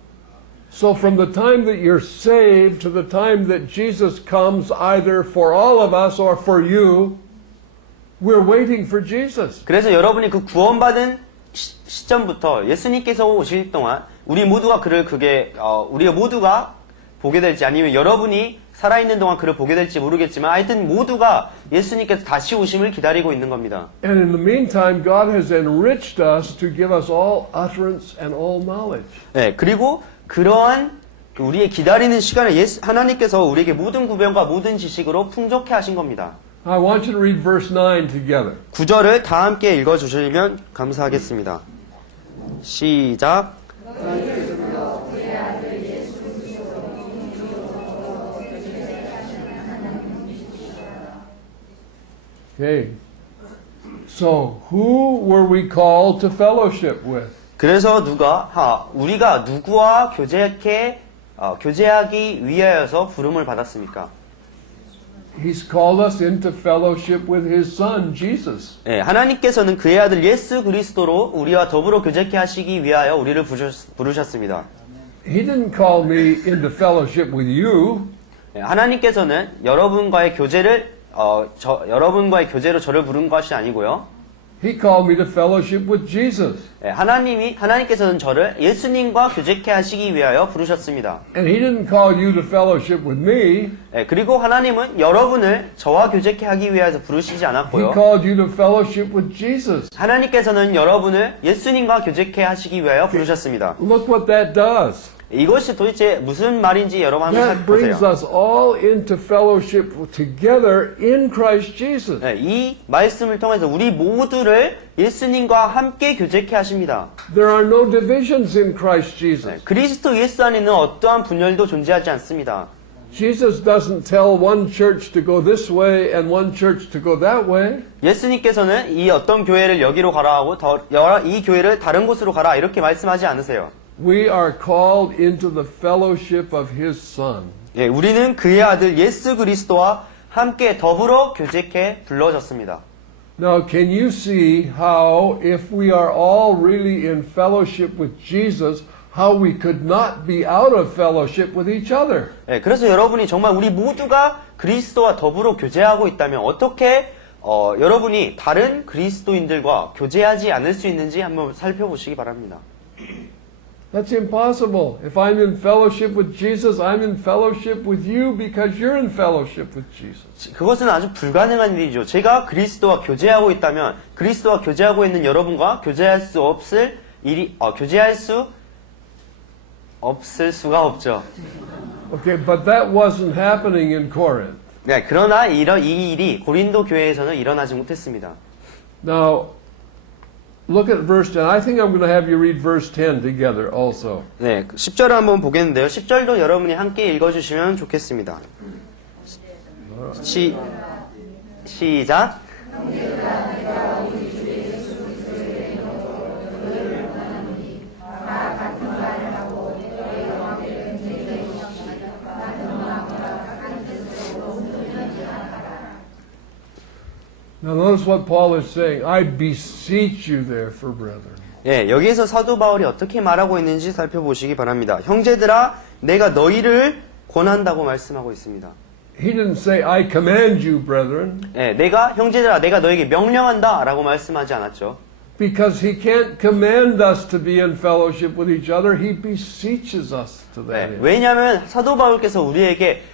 So from the time that you're saved to the time that Jesus comes, either for all of us or for you, we're waiting for Jesus. 그래서 여러분이 그 구원받은 시점부터 예수님께서 오실 동안 우리 모두가 우리가 모두가 보게 될지 아니면 여러분이 살아있는 동안 그를 보게 될지 모르겠지만 하여튼 모두가 예수님께서 다시 오심을 기다리고 있는 겁니다. And in the meantime, God has enriched us to give us all utterance and all knowledge. 네, 그리고 그러한 우리의 기다리는 시간에 하나님께서 우리에게 모든 구변과 모든 지식으로 풍족해 하신 겁니다. I want you to read verse 9 together. 9절을 다 함께 읽어주시면 감사하겠습니다. 시작. Okay. So, who were we called to fellowship with? 그래서 우리가 누구와 교제하기 위하여서 부름을 받았습니까? He's called us into fellowship with His Son, Jesus. 예, 하나님께서는 그의 아들 예수 그리스도로 우리와 더불어 교제케 하시기 위하여 우리를 부르셨습니다. He didn't call me into fellowship with you. 예, 하나님께서는 여러분과의 교제로 저를 부른 것이 아니고요. He called me to fellowship with Jesus. 예, 하나님께서는 저를 예수님과 교제케 하시기 위하여 부르셨습니다. And He didn't call you to fellowship with me. 예, 그리고 하나님은 여러분을 저와 교제케 하기 위해서 부르시지 He 않았고요. called you to fellowship with Jesus. 하나님께서는 여러분을 예수님과 교제케 하시기 위하여 부르셨습니다. Look what that does. 이것이 도대체 무슨 말인지 여러분 한번 That brings 살펴보세요. us all into fellowship together in Christ Jesus. 네, 이 말씀을 통해서 우리 모두를 예수님과 함께 교제케 하십니다. There are no divisions in Christ 네, Jesus. 그리스도 예수 안에는 어떠한 분열도 존재하지 않습니다. Jesus doesn't tell one church to go this way and one church to go that way. 예수님께서는 이 어떤 교회를 여기로 가라 하고 이 교회를 다른 곳으로 가라 이렇게 말씀하지 않으세요. We are called into the fellowship of His Son. 예, 우리는 그의 아들 예수 그리스도와 함께 더불어 교제케 불러졌습니다. Now, can you see how, if we are all really in fellowship with Jesus, how we could not be out of fellowship with each other? 예, 그래서 여러분이 정말 우리 모두가 그리스도와 더불어 교제하고 있다면 어떻게 여러분이 다른 그리스도인들과 교제하지 않을 수 있는지 한번 살펴보시기 바랍니다. That's impossible. If I'm in fellowship with Jesus, I'm in fellowship with you because you're in fellowship with Jesus. 그것은 아주 불가능한 일이죠. 제가 그리스도와 교제하고 있다면 그리스도와 교제하고 있는 여러분과 교제할 수 없을 수가 없죠. Okay, but that wasn't happening in Corinth. 네, 그러나 이 일이 고린도 교회에서는 일어나지 못했습니다. Now, look at verse 10. I think I'm going to have you read verse 10 together also. 네, 10절을 한번 보겠는데요. 10절도 여러분이 함께 읽어주시면 좋겠습니다. 시작. Now notice what Paul is saying. I beseech you therefore, brethren. 예, 여기에서 사도 바울이 어떻게 말하고 있는지 살펴보시기 바랍니다. 형제들아, 내가 너희를 권한다고 말씀하고 있습니다. He didn't say, I command you, brethren, 예, 형제들아, 내가 너에게 명령한다 라고 말씀하지 않았죠. because he can't command us to be in fellowship with each other. He beseeches us to that 네, end. 왜냐하면 사도 바울께서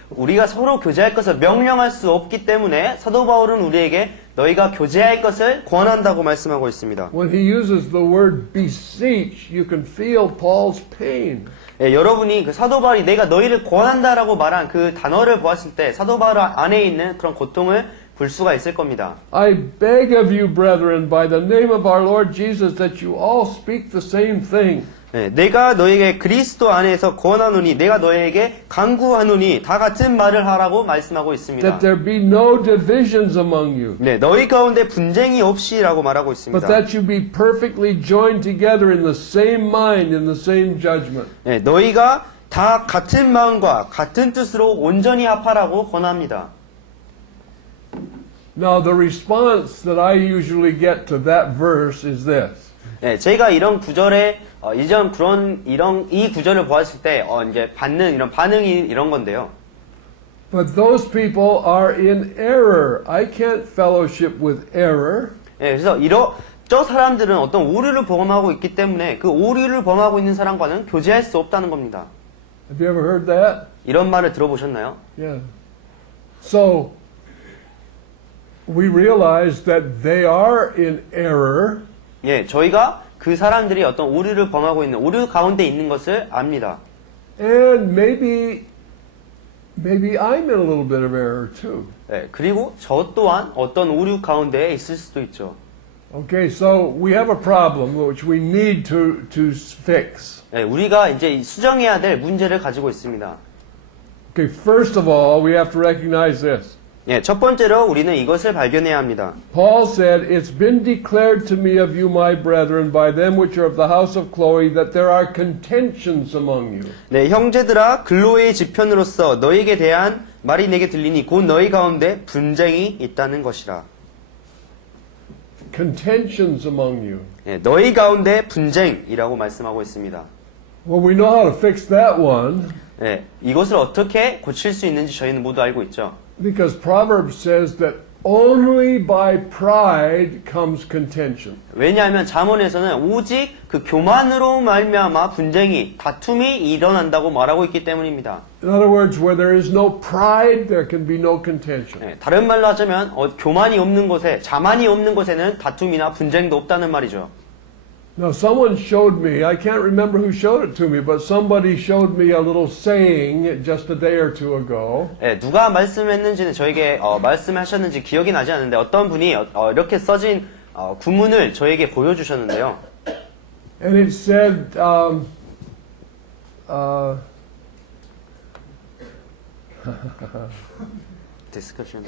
우리가 서로 교제할 것을 명령할 수 없기 때문에 사도 바울은 우리에게 너희가 교제할 것을 권한다고 말씀하고 있습니다. When he uses the word beseech, you can feel Paul's pain. 예, 여러분이 그 사도 바울이 내가 너희를 권한다라고 말한 그 단어를 보았을 때 사도 바울 안에 있는 그런 고통을 볼 수가 있을 겁니다. I beg of you, brethren, by the name of our Lord Jesus, that you all speak the same thing. 네, 내가 너에게 그리스도 안에서 권하노니 내가 너에게 강구하노니 다 같은 말을 하라고 말씀하고 있습니다. That there be no divisions among you, 네, 너희 가운데 분쟁이 없이라고 말하고 있습니다. but that you be perfectly joined together in the same mind, in the same judgment. 네, 너희가 다 같은 마음과 같은 뜻으로 온전히 합하라고 권합니다. Now, the response that I usually get to that verse is this. 네, 제가 이런 구절에 이 구절을 보았을 때 이제 받는 이런 반응이 이런 건데요. But those people are in error. I can't fellowship with error. 네, 그래서 저 사람들은 어떤 오류를 범하고 있기 때문에 그 오류를 범하고 있는 사람과는 교제할 수 없다는 겁니다. Have you ever heard that? 이런 말을 들어보셨나요? Yeah. So, we realize that they are in error. 예, 저희가 그 사람들이 어떤 오류를 범하고 있는 오류 가운데 있는 것을 압니다. And maybe I'm in a little bit of error too. 예, 그리고 저 또한 어떤 오류 가운데 있을 수도 있죠. Okay, so we have a problem which we need to fix. 예, 우리가 이제 수정해야 될 문제를 가지고 있습니다. Okay, first of all, we have to recognize this. 예, 첫 번째로 우리는 이것을 발견해야 합니다. Paul said, It's been declared to me of you, my brethren, by them which are of the house of Chloe, that there are contentions among you. 네, 형제들아, 글로의 지편으로서 너에게 대한 말이 내게 들리니 곧 너희 가운데 분쟁이 있다는 것이라. Contentions among you. 예, 너희 가운데 분쟁이라고 말씀하고 있습니다. Well, we know how to fix that one 예, 이것을 어떻게 고칠 수 있는지 저희는 모두 알고 있죠. because Proverbs says that only by pride comes contention. 왜냐하면 잠언에서는 오직 그 교만으로 말미암아 분쟁이 다툼이 일어난다고 말하고 있기 때문입니다. In other words, where there is no pride, there can be no contention. 예, 다른 말로 하자면 교만이 없는 곳에 자만이 없는 곳에는 다툼이나 분쟁도 없다는 말이죠. Now, someone showed me, I can't remember who showed it to me, but somebody showed me a little saying just a day or two ago. 예, 누가 말씀했는지는 저에게 말씀하셨는지 기억이 나지 않는데 어떤 분이 이렇게 써진 구문을 저에게 보여주셨는데요. And it said, Discussion.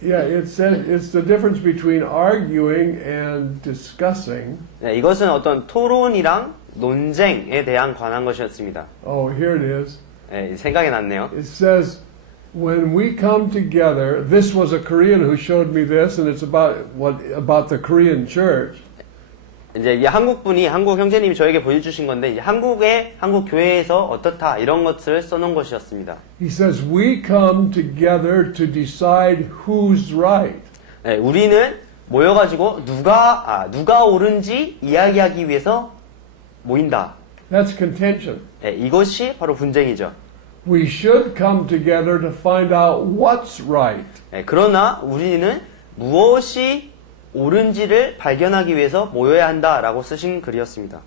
yeah, it said it's the difference between arguing and discussing. 네, 이것은 어떤 토론이랑 논쟁에 대한 관한 것이었습니다. Oh, here it is. 예, 생각이 났네요. It says, when we come together, this was a Korean who showed me this, and it's about the Korean church. 이제 이 한국 형제님이 저에게 보여주신 건데 이제 한국 교회에서 어떻다 이런 것을 써놓은 것이었습니다. He says, we come together to decide who's right. 네, 우리는 모여가지고 누가 옳은지 이야기하기 위해서 모인다. That's contention. 네, 이것이 바로 분쟁이죠. We should come together to find out what's right. 네, 그러나 우리는 무엇이 옳은지를 발견하기 위해서 모여야 한다라고 쓰신 글이었습니다.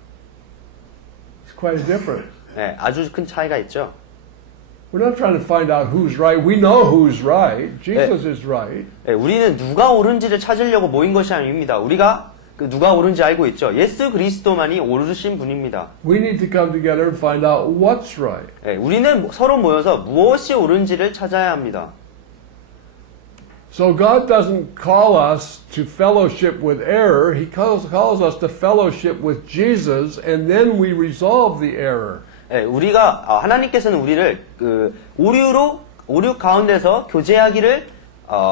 It's quite a difference. 네, 아주 큰 차이가 있죠. We're not trying to find out who's right. We know who's right. Jesus is right. 네, 우리는 누가 옳은지를 찾으려고 모인 것이 아닙니다. 우리가 누가 옳은지 알고 있죠. 예수 그리스도만이 옳으신 분입니다. We need to come together and find out what's right. 네, 우리는 서로 모여서 무엇이 옳은지를 찾아야 합니다. So God doesn't call us to fellowship with error. He calls us to fellowship with Jesus, and then we resolve the error. 네, 하나님께서는 우리를 오류 가운데서 교제하기를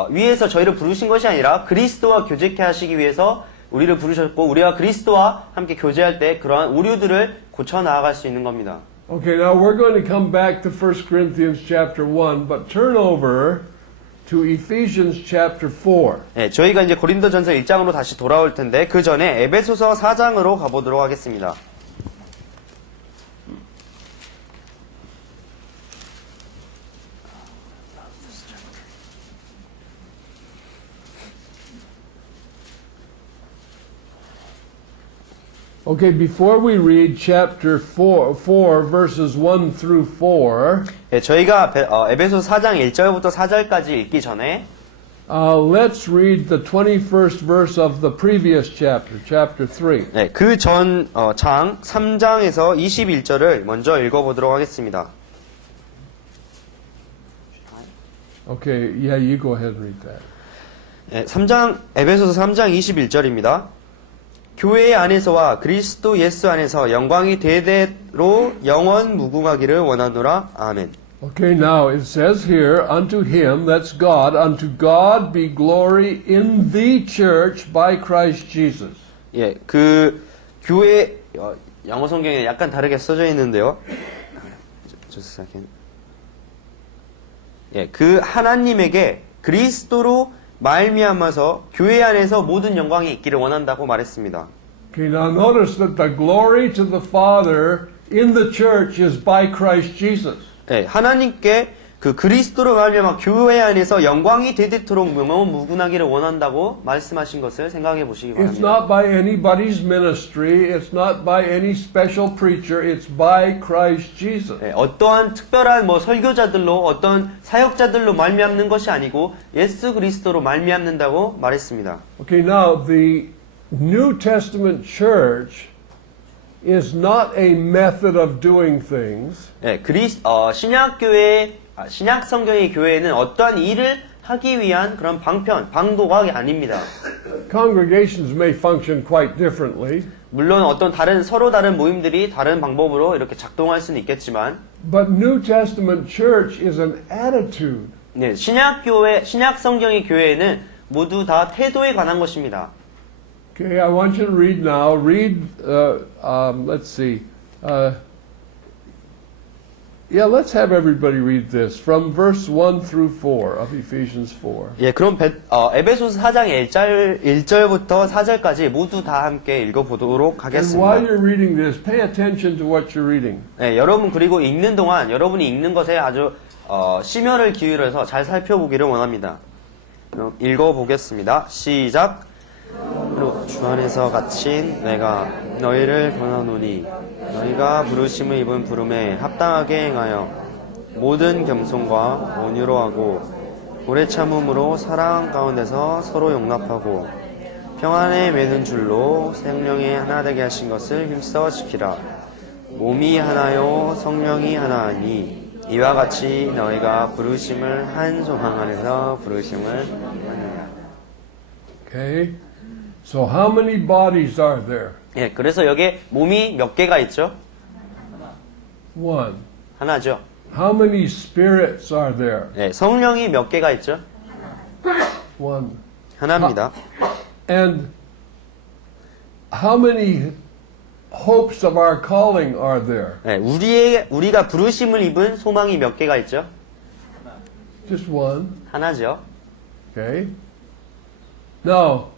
위해서 저희를 부르신 것이 아니라 그리스도와 교제케 하시기 위해서 우리를 부르셨고 우리가 그리스도와 함께 교제할 때 그러한 오류들을 고쳐 나아갈 수 있는 겁니다. Okay, now we're going to come back to 1 Corinthians chapter 1, but turn over to Ephesians chapter 4. 네, 저희가 이제 고린도전서 1장으로 다시 돌아올 텐데 그 전에 에베소서 4장으로 가보도록 하겠습니다. Okay, before we read chapter 4 verses 1 through 4, 네, 저희가 에베소서 4장 1절부터 4절까지 읽기 전에 let's read the 21st verse of the previous chapter, chapter 3. 네, 그 전 장 3장에서 21절을 먼저 읽어보도록 하겠습니다. Okay, yeah, you go ahead and read that. 네, 에베소서 3장 21절입니다. 교회 안에서와 그리스도 예수 안에서 영광이 대대로 영원 무궁하기를 원하노라. 아멘. Okay, now it says here, unto him, that's God, unto God be glory in the church by Christ Jesus. 예, 그 교회 영어 성경에 약간 다르게 써져 있는데요. Just a second. 예, 그 하나님에게 그리스도로 말미암아서 교회 안에서 모든 영광이 있기를 원한다고 말했습니다. Okay, now notice that the glory to the Father in the church is by Christ Jesus. 예, 하나님께 그 그리스도로 말미암아 교회 안에서 영광이 되도록 무궁하기를 원한다고 말씀하신 것을 생각해 보시기 It's 바랍니다. not by anybody's ministry. It's not by any special preacher. It's by Christ Jesus. 예, 어떠한 특별한 설교자들로 어떤 사역자들로 말미암는 것이 아니고 예수 그리스도로 말미암는다고 말했습니다. Okay, now the New Testament church is not a method of doing things. 예, 신약 성경의 교회는 어떠한 일을 하기 위한 그런 방도가 아닙니다. Congregations may function quite differently. 물론 서로 다른 모임들이 다른 방법으로 이렇게 작동할 수는 있겠지만, But New Testament church is an attitude. 네, 신약 성경의 교회에는 모두 다 태도에 관한 것입니다. Okay, I want you to read now. Read, let's see. Yeah, let's have everybody read this from verse 1 through 4 of Ephesians 4. 예, 그럼 에베소서 4장 1절부터 4절까지 모두 다 함께 읽어보도록 And while 하겠습니다. you're reading this, pay attention to what you're reading. 네, 여러분 그리고 읽는 동안 여러분이 읽는 것에 아주 심혈을 기울여서 잘 살펴보기를 원합니다. 그럼 읽어보겠습니다. 시작. 그리고 주 안에서 갇힌 내가 너희를 권하노니 너희가 부르심을 입은 부름에 합당하게 행하여 모든 겸손과 온유로 하고 오래 참음으로 사랑 가운데서 서로 용납하고 평안에 매는 줄로 생명이 하나 되게 하신 것을 힘써 지키라. 몸이 하나요 성령이 하나니 이와 같이 너희가 부르심을 한 소망 안에서 부르심을 하느니라. Okay? So how many bodies are there? 예, 그래서 여기에 몸이 몇 개가 있죠? One. 하나죠. How many spirits are there? 예, 성령이 몇 개가 있죠? One. 하나입니다. And how many hopes of our calling are there? 예, 우리가 부르심을 입은 소망이 몇 개가 있죠? Just one. 하나죠. Okay? Now,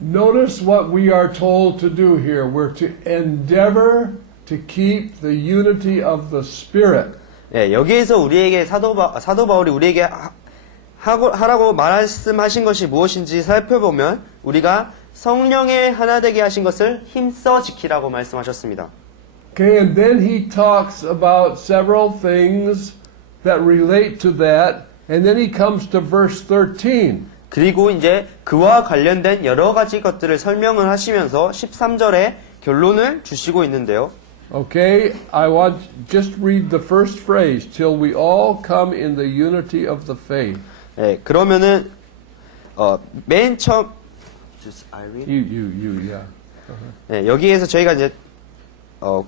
notice what we are told to do here. We're to endeavor to keep the unity of the Spirit. 예, 여기에서 우리에게 사도 바울이 우리에게 하라고 말씀하신 것이 무엇인지 살펴보면 우리가 성령의 하나 되게 하신 것을 힘써 지키라고 말씀하셨습니다. Okay, and then he talks about several things that relate to that, and then he comes to verse 13. 그리고 이제 그와 관련된 여러 가지 것들을 설명을 하시면서 13절에 결론을 주시고 있는데요. Okay, I want just read the first phrase till we all come in the unity of the faith. 예, 그러면은 맨 처음 Yeah. 예, 여기에서 저희가 이제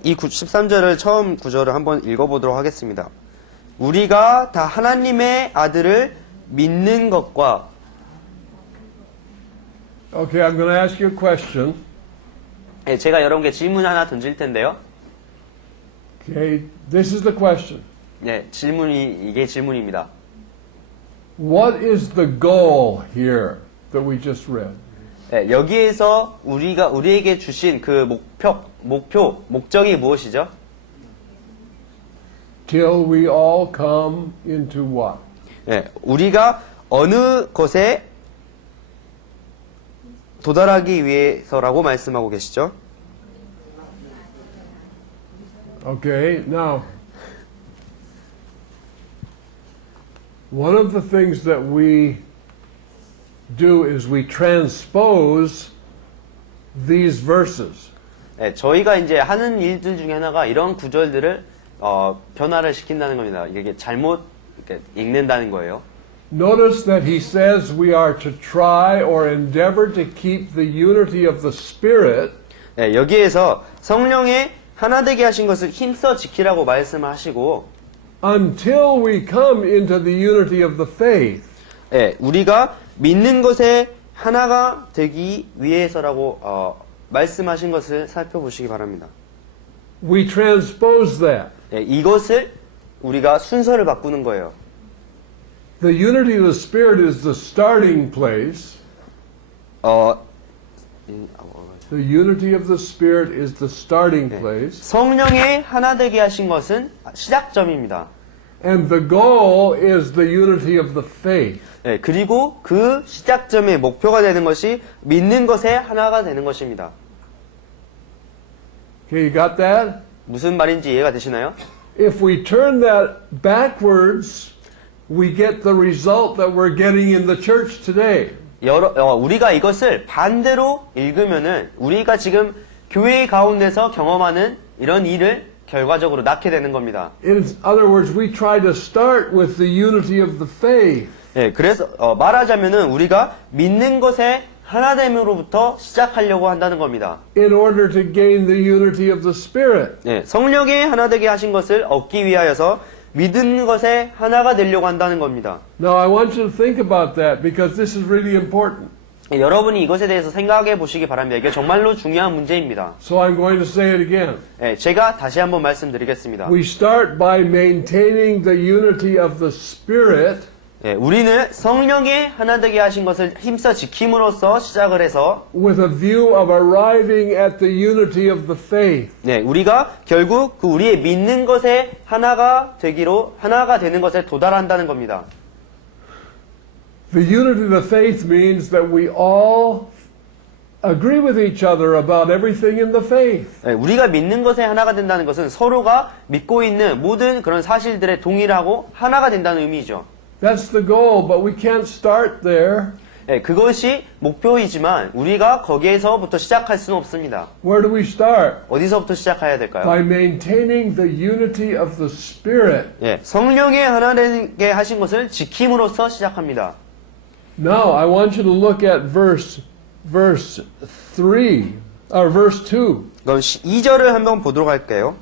이 13절을 처음 구절을 한번 읽어보도록 하겠습니다. 우리가 다 하나님의 아들을 믿는 것과 Okay, I'm going to ask you a question. 예, 제가 여러분께 질문 하나 던질 텐데요. Okay, this is the question. 예, 이게 질문입니다. What is the goal here that we just read? 예, 여기에서 우리에게 주신 그 목적이 무엇이죠? Till we all come into what? 예, 우리가 어느 것에 도달하기 위해서라고 말씀하고 계시죠? Okay, now, one of the things that we do is we transpose these verses. 예, 저희가 이제 하는 일들 중에 하나가 이런 구절들을 변화를 시킨다는 겁니다. 이게 잘못 이렇게 읽는다는 거예요. Notice that he says we are to try or endeavor to keep the unity of the Spirit. 예, 여기에서 성령의 하나 되게 하신 것을 힘써 지키라고 말씀을 하시고 Until we come into the unity of the faith. 예, 우리가 믿는 것에 하나가 되기 위해서라고 말씀하신 것을 살펴보시기 바랍니다. We transpose that. 예, 이것을 우리가 순서를 바꾸는 거예요. The unity of the Spirit is the starting place. The unity of the Spirit is the starting place. 성령의 하나 되게 하신 것은 시작점입니다. And the goal is the unity of the faith. 예, 그리고 그 시작점의 목표가 되는 것이 믿는 것에 하나가 되는 것입니다. Okay, you got that? 무슨 말인지 이해가 되시나요? If we turn that backwards, we get the result that we're getting in the church today. 우리가 이것을 반대로 읽으면은 우리가 지금 교회 가운데서 경험하는 이런 일을 결과적으로 낳게 되는 겁니다. In other words, we try to start with the unity of the faith. 예, 그래서 말하자면은 우리가 믿는 것에 하나됨으로부터 시작하려고 한다는 겁니다. In order to gain the unity of the Spirit. 예, 성령의 하나 되게 하신 것을 얻기 위하여서 믿는 것에 하나가 되려고 한다는 겁니다. Now I want you to think about that because this is really important. 여러분이 이것에 대해서 생각해 보시기 바랍니다. 이게 정말로 중요한 문제입니다. So I'm going to say it again. 제가 다시 한번 말씀드리겠습니다. We start by maintaining the unity of the Spirit. 우리는 성령이 하나 되게 하신 것을 힘써 지킴으로써 시작을 해서 with a view of arriving at the unity of the faith. 우리가 결국 그 우리의 믿는 것에 하나가 되는 것에 도달한다는 겁니다. The unity of the faith means that we all agree with each other about everything in the faith. 우리가 믿는 것에 하나가 된다는 것은 서로가 믿고 있는 모든 그런 사실들에 동일하고 하나가 된다는 의미죠. That's the goal, but we can't start there. 그것이 목표이지만 우리가 거기에서부터 시작할 수는 없습니다. Where do we start? 어디서부터 시작해야 될까요? By maintaining the unity of the Spirit. 성령이 하나 되게 하신 것을 지킴으로써 시작합니다. Now, I want you to look at verse 3, or verse 2. 그럼 2절을 한번 보도록 할게요.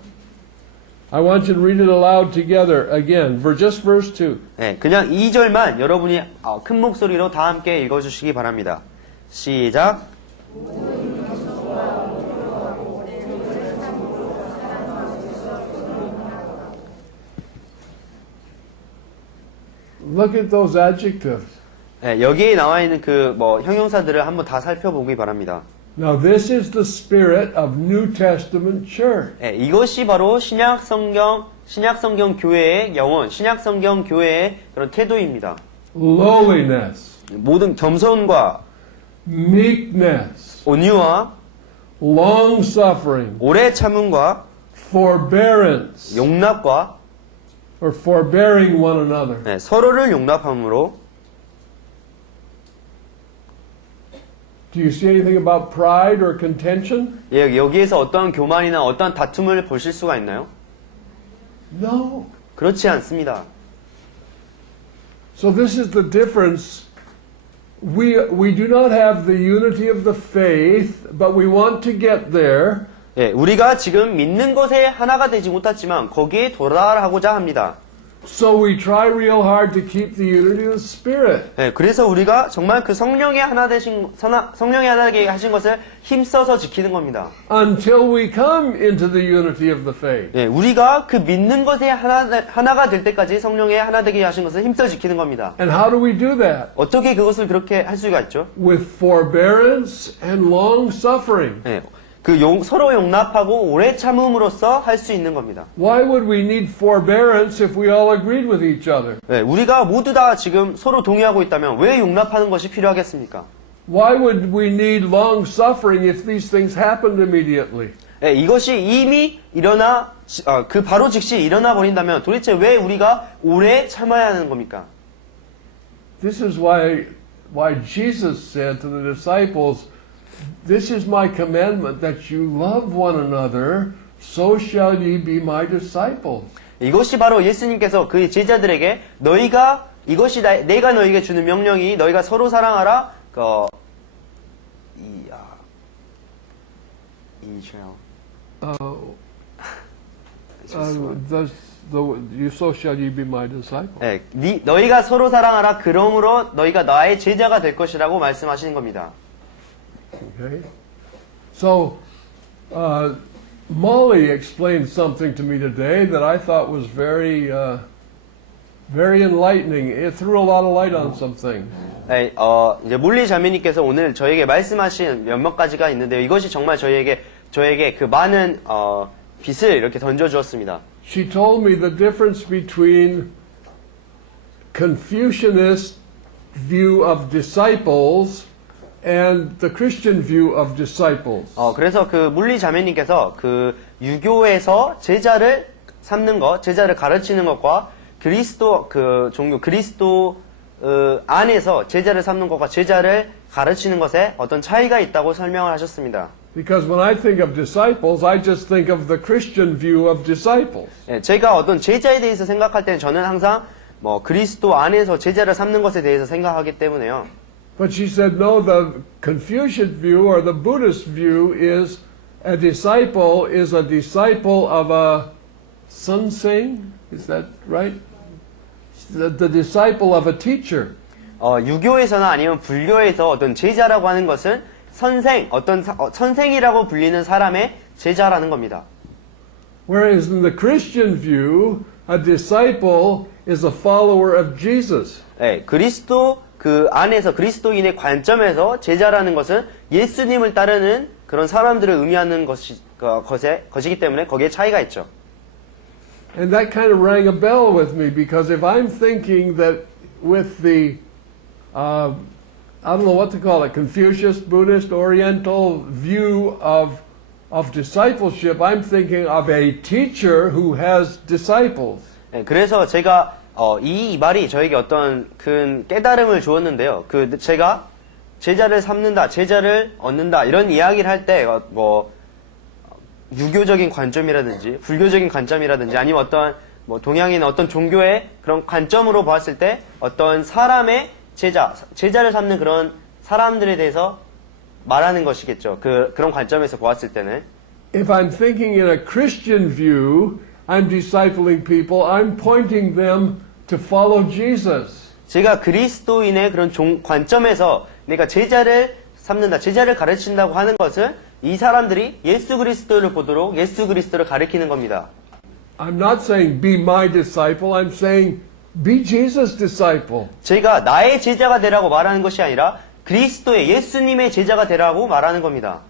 I want you to read it aloud together again, just verse 2. 그냥 2절만 여러분이 큰 목소리로 다 함께 읽어주시기 바랍니다. 시작. Look at those adjectives. 여기에 나와 있는 그 형용사들을 한번 다 살펴보기 바랍니다. Now this is the spirit of New Testament church. 이것이 바로 신약성경 교회의 영혼, 신약성경 교회의 그런 태도입니다. Lowliness, 모든 겸손과 meekness, 온유와 long suffering, 오래 참음과 forbearance, 용납과 or forbearing one another. 서로를 용납함으로. Do you see anything about pride or contention? 여기에서 어떠한 교만이나 어떠한 다툼을 보실 수가 있나요? No. 그렇지 않습니다. So this is the difference. We do not have the unity of the faith, but we want to get there. 우리가 지금 믿는 것에 하나가 되지 못했지만 거기에 도달하고자 합니다. So we try real hard to keep the unity of the Spirit. 그래서 우리가 정말 그 성령이 하나 되게 하신 것을 힘써서 지키는 겁니다. Until we come into the unity of the faith. 우리가 그 믿는 것에 하나가 될 때까지 성령의 하나 되게 하신 것을 힘써 지키는 겁니다. And how do we do that? 어떻게 그것을 그렇게 할 수가 있죠? With forbearance and long suffering. 서로 용납하고 오래 참음으로써 할 수 있는 겁니다. Why would we need forbearance if we all agreed with each other? 우리가 모두 다 지금 서로 동의하고 있다면 왜 용납하는 것이 필요하겠습니까? Why would we need long suffering if these things happened immediately? 이것이 이미 그 바로 즉시 일어나 버린다면 도대체 왜 우리가 오래 참아야 하는 겁니까? This is why Jesus said to the disciples, "This is my commandment that you love one another, so shall ye be my disciples." 이것이 바로 예수님께서 그 제자들에게 이것이 내가 너에게 주는 명령이 너희가 서로 사랑하라. So shall ye be my disciples. 너희가 서로 사랑하라. 그러므로 너희가 나의 제자가 될 것이라고 말씀하시는 겁니다. Okay. So, Molly explained something to me today that I thought was very enlightening. It threw a lot of light on some things. 이제 몰리 자매님께서 오늘 저에게 말씀하신 몇몇 가지가 있는데요. 이것이 정말 저에게 그 많은 빛을 이렇게 던져 주었습니다. She told me the difference between Confucianist view of disciples and the Christian view of disciples. 그래서 그 물리 자매님께서 그 유교에서 제자를 삼는 것, 제자를 가르치는 것과 그리스도 그 종교 그리스도 안에서 제자를 삼는 것과 제자를 가르치는 것에 어떤 차이가 있다고 설명을 하셨습니다. Because when I think of disciples, I just think of the Christian view of disciples. 제가 어떤 제자에 대해서 생각할 때는 저는 항상 그리스도 안에서 제자를 삼는 것에 대해서 생각하기 때문에요. But she said, no, the Confucian view or the Buddhist view is a disciple of a Sun Sing. Is that right? The disciple of a teacher. 유교에서나 아니면 불교에서 어떤 제자라고 하는 것은 선생이라고 불리는 사람의 제자라는 겁니다. Whereas in the Christian view, a disciple is a follower of Jesus. 네, 그리스도 그 안에서 그리스도인의 관점에서 제자라는 것은 예수님을 따르는 그런 사람들을 의미하는 것이기 때문에 거기에 차이가 있죠. And that kind of rang a bell with me because if I'm thinking that with the, I don't know what to call it, Confucius, Buddhist, Oriental view of discipleship, I'm thinking of a teacher who has disciples. 네, 그래서 제가 이 말이 저에게 어떤 큰 깨달음을 주었는데요. 제가 제자를 삼는다, 제자를 얻는다 이런 이야기를 할 때 유교적인 관점이라든지 불교적인 관점이라든지 아니면 어떤 동양인 어떤 종교의 그런 관점으로 보았을 때 어떤 사람의 제자를 삼는 그런 사람들에 대해서 말하는 것이겠죠. 그런 관점에서 보았을 때는 If I'm thinking in a Christian view, I'm discipling people, I'm pointing them to follow Jesus. 제가 그리스도인의 그런 관점에서 내가 제자를 삼는다, 제자를 가르친다고 하는 것은 이 사람들이 예수 그리스도를 보도록 예수 그리스도를 가르치는 겁니다. I'm not saying be my disciple, I'm saying be Jesus' disciple. 제가 나의 제자가 되라고 말하는 것이 아니라 그리스도의 예수님의 제자가 되라고 말하는 겁니다.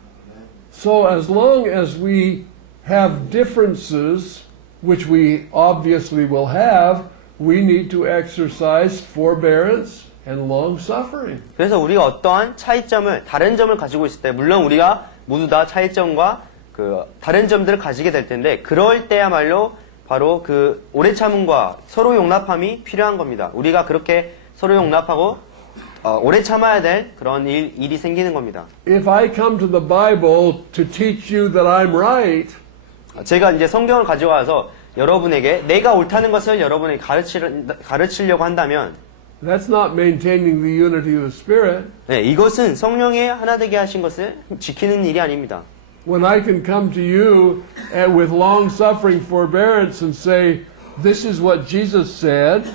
So as long as we have differences, which we obviously will have, we need to exercise forbearance and long suffering. 그래서 우리가 어떠한 다른 점을 가지고 있을 때, 물론 우리가 모두 다 차이점과 다른 점들을 가지게 될 텐데, 그럴 때야말로 바로 오래 참음과 서로 용납함이 필요한 겁니다. 우리가 그렇게 서로 용납하고 오래 참아야 될 그런 일이 생기는 겁니다. If I come to the Bible to teach you that I'm right, 제가 이제 성경을 가져와서 여러분에게 내가 옳다는 것을 여러분에게 가르치려고 한다면 that's not maintaining the unity of the Spirit. 네, 이것은 성령의 하나 되게 하신 것을 지키는 일이 아닙니다. When I can come to you with long-suffering forbearance and say, this is what Jesus said,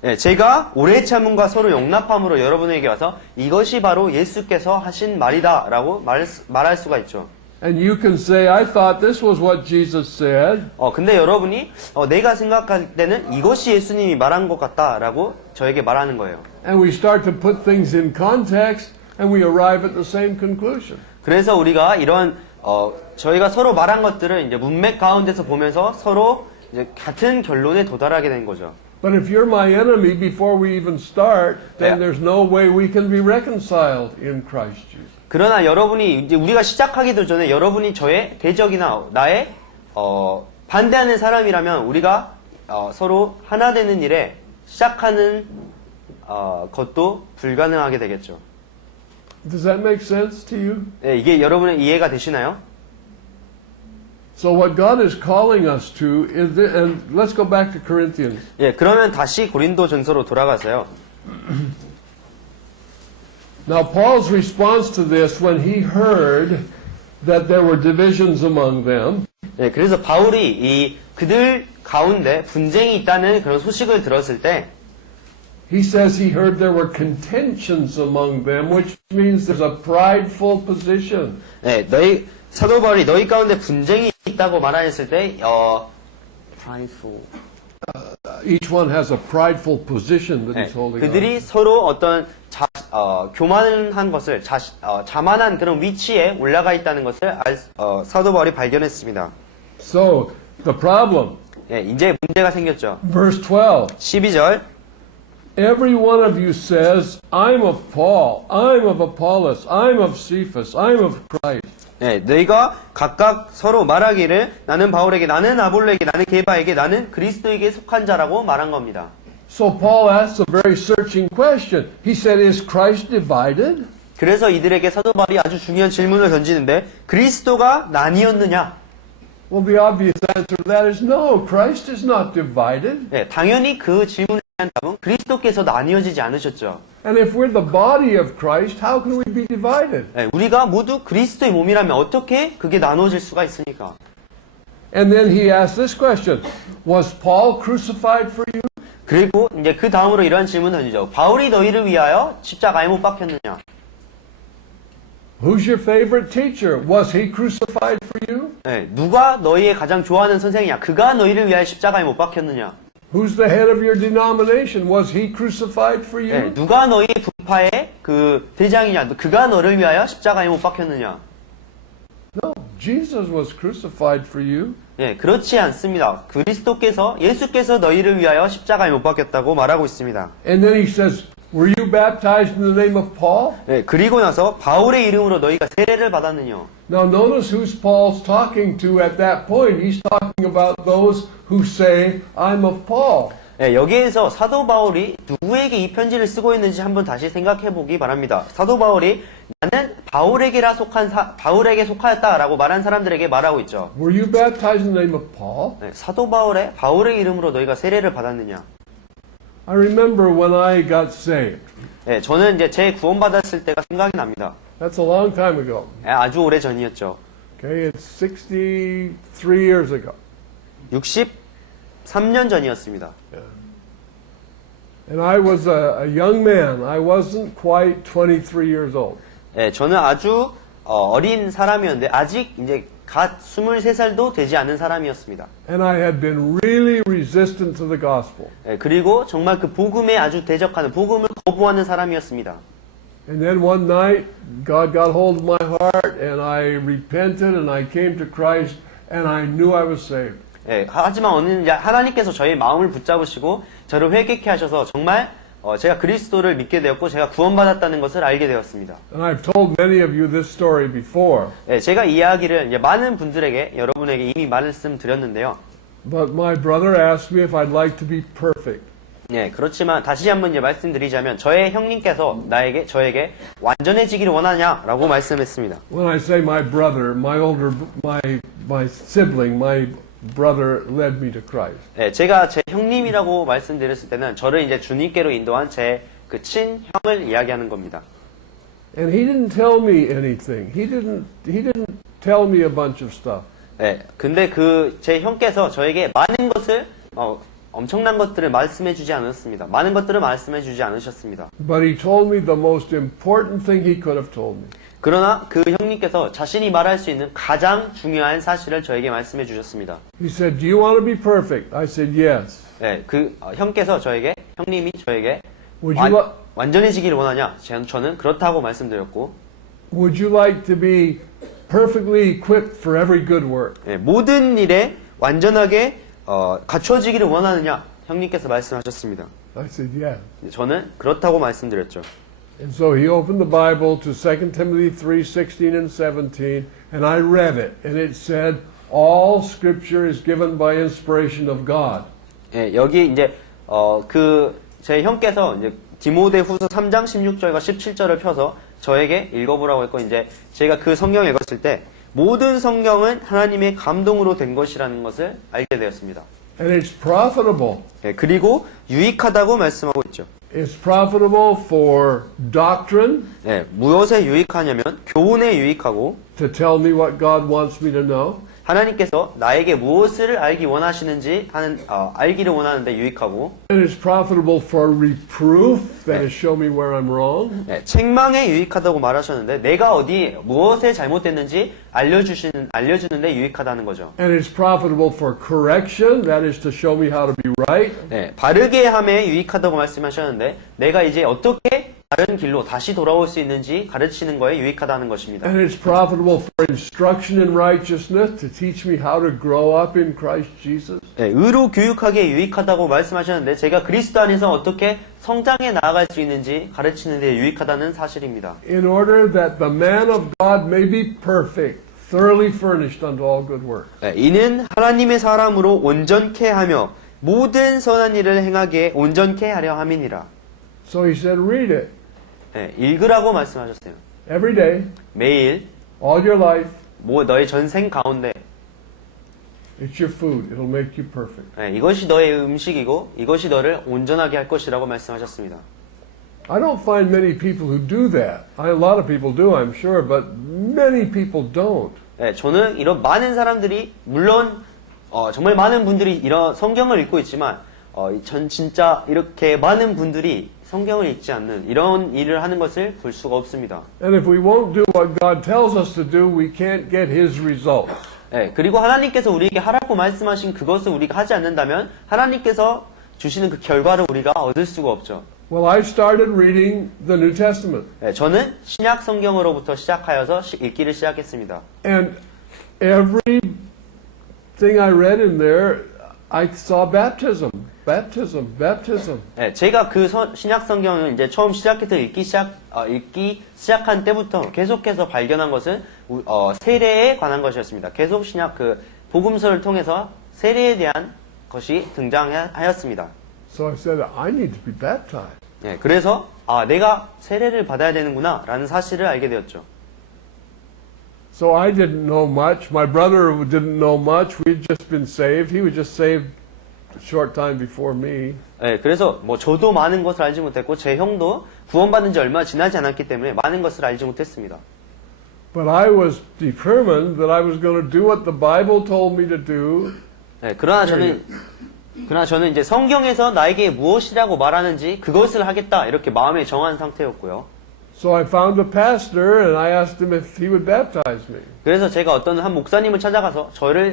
네, 제가 오래 참음과 서로 용납함으로 여러분에게 와서 이것이 바로 예수께서 하신 말이다 라고 말할 수가 있죠. and you can say, I thought this was what Jesus said, 근데 여러분이 내가 생각할 때는 이것이 예수님이 말한 것 같다 라고 저에게 말하는 거예요. and we start to put things in context, and we arrive at the same conclusion. 그래서 우리가 이런 저희가 서로 말한 것들을 이제 문맥 가운데서 보면서 서로 이제 같은 결론에 도달하게 된 거죠. But if you're my enemy before we even start, then Yeah. there's no way we can be reconciled in Christ Jesus. 그러나 여러분이 이제 우리가 시작하기도 전에 여러분이 저의 대적이나 나의 반대하는 사람이라면 우리가 서로 하나 되는 일에 시작하는 것도 불가능하게 되겠죠. Does that make sense to you? 네, 이게 여러분의 이해가 되시나요? So what God is calling us to is, and let's go back to Corinthians. 예, 그러면 다시 고린도전서로 돌아가세요. Now Paul's response to this when he heard that there were divisions among them, 예, 그래서 바울이 그들 가운데 분쟁이 있다는 그런 소식을 들었을 때 he says he heard there were contentions among them, which means there's a prideful position. 예, 사도 바울이 너희 가운데 분쟁이 있다고 말하였을 때 prideful. Each one has a prideful position that 예, he's holding 그들이 on. 서로 어떤 교만한 것을 자만한 그런 위치에 올라가 있다는 것을 사도 바울이 발견했습니다. So the problem, 예, 이제 문제가 생겼죠. verse 12. 12절. Every one of you says, I'm of Paul, I'm of Apollos, I'm of Cephas, I'm of Christ. 네, 너희가 각각 서로 말하기를 나는 바울에게, 나는 아볼로에게, 나는 게바에게, 나는 그리스도에게 속한 자라고 말한 겁니다. So Paul asks a very searching question. He said, is Christ divided? 그래서 이들에게 사도 바울이 아주 중요한 질문을 던지는데 그리스도가 나뉘었느냐? Well, the obvious answer to that is no, Christ is not divided. 네, 당연히 그 질문에 대한 답은 그리스도께서 나뉘어지지 않으셨죠. And if we're the body of Christ, how can we be divided? 네, 우리가 모두 그리스도의 몸이라면 어떻게 그게 나눠질 수가 있습니까? And then he asked this question, was Paul crucified for you? 그리고 이제 그 다음으로 이런 질문을 던지죠. 바울이 너희를 위하여 십자가에 못 박혔느냐? Who's your favorite teacher? Was he crucified for you? 네, 누가 너희의 가장 좋아하는 선생이냐? 그가 너희를 위하여 십자가에 못 박혔느냐? Who's the head of your denomination? Was he crucified for you? 네, 누가 너희 분파의 그 대장이냐? 그가 너를 위하여 십자가에 못 박혔느냐? No, Jesus was crucified for you. 네, 그렇지 않습니다. 예수께서 너희를 위하여 십자가에 못 박혔다고 말하고 있습니다. And then he says, were you baptized in the name of Paul? 네, 그리고 나서 바울의 이름으로 너희가 세례를 받았느냐? Now notice who's Paul's talking to at that point. He's talking about those who say, I'm of Paul. 네, 여기에서 사도 바울이 누구에게 이 편지를 쓰고 있는지 한번 다시 생각해 보기 바랍니다. 사도 바울이 나는 바울에게 속하였다라고 말한 사람들에게 말하고 있죠. Were you baptized in the name of Paul? 네, 사도 바울의 이름으로 너희가 세례를 받았느냐? I remember when I got saved. 네, 저는 이제 제 구원받았을 때가 생각이 납니다. That's a long time ago. 네, 아주 오래 전이었죠. Okay, it's 63 years ago. 63년 전이었습니다. And I was a young man. I wasn't quite 23 years old. 네, 저는 아주 어린 사람이었는데 아직 이제 갓 23살도 되지 않은 사람이었습니다. And I had been really resistant to the gospel. 네, 그리고 정말 그 복음에 아주 대적하는 복음을 거부하는 사람이었습니다. And then one night, God got hold of my heart, and I repented, and I came to Christ, and I knew I was saved. 네, 하지만 어느 날 하나님께서 저의 마음을 붙잡으시고 저를 회개케 하셔서 정말 제가 그리스도를 믿게 되었고 제가 구원받았다는 것을 알게 되었습니다. And I've told many of you this story before. 네, 제가 이 이야기를 이제 많은 분들에게 여러분에게 이미 말씀드렸는데요. But my brother asked me if I'd like to be perfect. 네, 그렇지만 다시 한번 이제 말씀드리자면 저의 형님께서 저에게 완전해지기를 원하냐라고 말씀했습니다. When I say my brother, my sibling, my brother led me to Christ. 네, 제가 제 형님이라고 말씀드렸을 때는 저를 이제 주님께로 인도한 제 그 친형을 이야기하는 겁니다. And he didn't tell me anything. He didn't tell me a bunch of stuff. 네, 근데 제 형께서 저에게 많은 것을 엄청난 것들을 말씀해주지 않았습니다. 많은 것들을 말씀해주지 않으셨습니다. But he told me the most important thing he could have told me. 그러나 그 형님께서 자신이 말할 수 있는 가장 중요한 사실을 저에게 말씀해 주셨습니다. He said, "Do you want to be perfect?" I said, "Yes." 네, 형님이 저에게 Would you 완전해지기를 원하냐? 저는 그렇다고 말씀드렸고, Would you like to be perfectly equipped for every good work? 네, 모든 일에 완전하게 갖춰지기를 원하느냐? 형님께서 말씀하셨습니다. I said, "Yes." 저는 그렇다고 말씀드렸죠. And so he opened the Bible to 2 Timothy 3:16 and 17, and I read it, and it said, "All Scripture is given by inspiration of God." 예, 여기 이제 제 형께서 이제 디모데후서 3장 16절과 17절을 펴서 저에게 읽어보라고 했고 이제 제가 그 성경을 읽었을 때 모든 성경은 하나님의 감동으로 된 것이라는 것을 알게 되었습니다. And it's profitable. 예, 그리고 유익하다고 말씀하고 있죠. It's profitable for doctrine, 예, 무엇에 유익하냐면 교훈에 유익하고 to tell me what God wants me to know. 하나님께서 나에게 무엇을 알기를 원하는데 유익하고 And it's profitable for reproof, that is, show me where I'm wrong. 네, 책망에 유익하다고 말하셨는데 내가 무엇에 잘못됐는지 알려주는데 유익하다는 거죠. And it's profitable for correction, that is, to show me how to be right. 네, 바르게 함에 유익하다고 말씀하셨는데 내가 이제 어떻게 다른 길로 다시 돌아올 수 있는지 가르치는 거에 유익하다는 것입니다. And it's profitable for instruction in righteousness, to teach me how to grow up in Christ Jesus. 네, 의로 교육하기에 유익하다고 말씀하셨는데 제가 그리스도 안에서 어떻게 성장해 나아갈 수 있는지 가르치는 데 유익하다는 사실입니다. In order that the man of God may be perfect, thoroughly furnished unto all good work. 네, 이는 하나님의 사람으로 온전케 하며 모든 선한 일을 행하기에 온전케 하려 함이니라. So he said, read it 네, 읽으라고 말씀하셨어요. every day, 매일 all your life. 너의 전생 가운데 It's your food. It'll make you perfect. 네, 이것이 너의 음식이고 이것이 너를 온전하게 할 것이라고 말씀하셨습니다. I don't find many people who do that. A lot of people do, I'm sure, but many people don't. 네, 저는 이런 많은 사람들이 물론 정말 많은 분들이 이런 성경을 읽고 있지만 전 진짜 이렇게 많은 분들이 성경을 읽지 않는 이런 일을 하는 것을 볼 수가 없습니다. And if we won't do what God tells us to do, we can't get His results. 네, 그리고 하나님께서 우리에게 하라고 말씀하신 그것을 우리가 하지 않는다면 하나님께서 주시는 그 결과를 우리가 얻을 수가 없죠. Well, I started reading the New Testament. 네, 저는 신약 성경으로부터 시작하여서 읽기를 시작했습니다. And everything I read in there, I saw baptism, baptism, baptism. 네, 제가 그 신약 성경을 이제 처음 시작해서 읽기 시작한 때부터 계속해서 발견한 것은 세례에 관한 것이었습니다. 계속 신약 그 복음서를 통해서 세례에 대한 것이 등장하였습니다. So I said, I need to be baptized. 네, 그래서 내가 세례를 받아야 되는구나라는 사실을 알게 되었죠. So I didn't know much. My brother didn't know much. We'd just been saved. He was just saved a short time before me. 네, 그래서 뭐 저도 많은 것을 알지 못했고 제 형도 구원받은 지 얼마 지나지 않았기 때문에 많은 것을 알지 못했습니다. But I was determined that I was going to do what the Bible told me to do. 네, 그러나 저는 이제 성경에서 나에게 무엇이라고 말하는지 그것을 하겠다 이렇게 마음에 정한 상태였고요. So I found a pastor and I asked him if he would baptize me. 그래서 제가 어떤 한 목사님을 찾아가서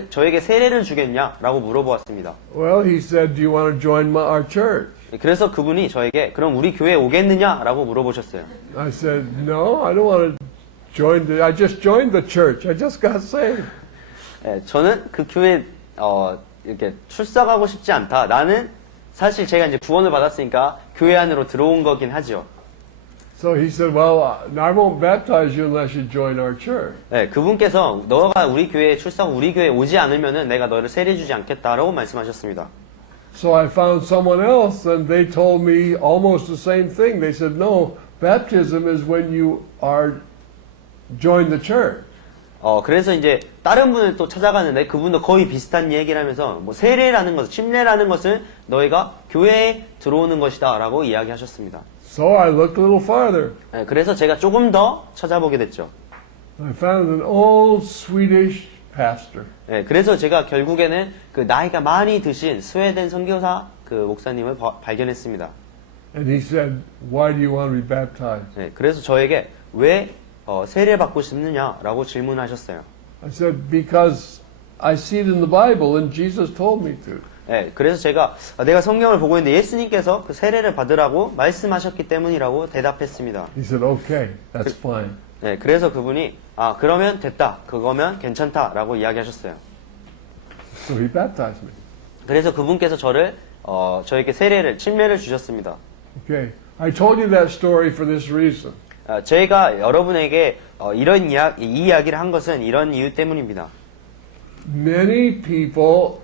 저에게 세례를 주겠냐라고 물어보았습니다. Well, he said, do you want to join our church? 그래서 그분이 저에게 그럼 우리 교회에 오겠느냐라고 물어보셨어요. I said, no, I don't want to join I just joined the church. I just got saved. 네, 저는 그 교회 이렇게 출석하고 싶지 않다. 나는 사실 제가 이제 구원을 받았으니까 교회 안으로 들어온 거긴 하죠. So he said, well, I won't baptize you unless you join our church. 네, 그분께서 너가 우리 교회에 우리 교회에 오지 않으면은 내가 너를 세례 주지 않겠다라고 말씀하셨습니다. So I found someone else and they told me almost the same thing. They said, no, baptism is when you join the church. 그래서 이제 다른 분을 또 찾아가는데 그분도 거의 비슷한 얘기를 하면서 뭐 세례라는 것, 침례라는 것은 너희가 교회에 들어오는 것이다라고 이야기하셨습니다. So I looked a little farther. 네, 그래서 제가 조금 더 찾아보게 됐죠. I found an old Swedish pastor. 네, 그래서 제가 결국에는 그 나이가 많이 드신 스웨덴 선교사 그 목사님을 발견했습니다. And he said, why do you want to be baptized? 네, 그래서 저에게 왜 세례 받고 싶느냐라고 질문하셨어요. I said, because I see it in the Bible and Jesus told me to. 네, 그래서 내가 성경을 보고 있는데 예수님께서 그 세례를 받으라고 말씀하셨기 때문이라고 대답했습니다. He said, okay, that's fine. 네, 그래서 그분이 그러면 됐다, 그거면 괜찮다라고 이야기하셨어요. So he baptized me. 그래서 그분께서 저에게 침례를 주셨습니다. Okay, I told you that story for this reason. 저희가 여러분에게 이 이야기를 한 것은 이런 이유 때문입니다. Many people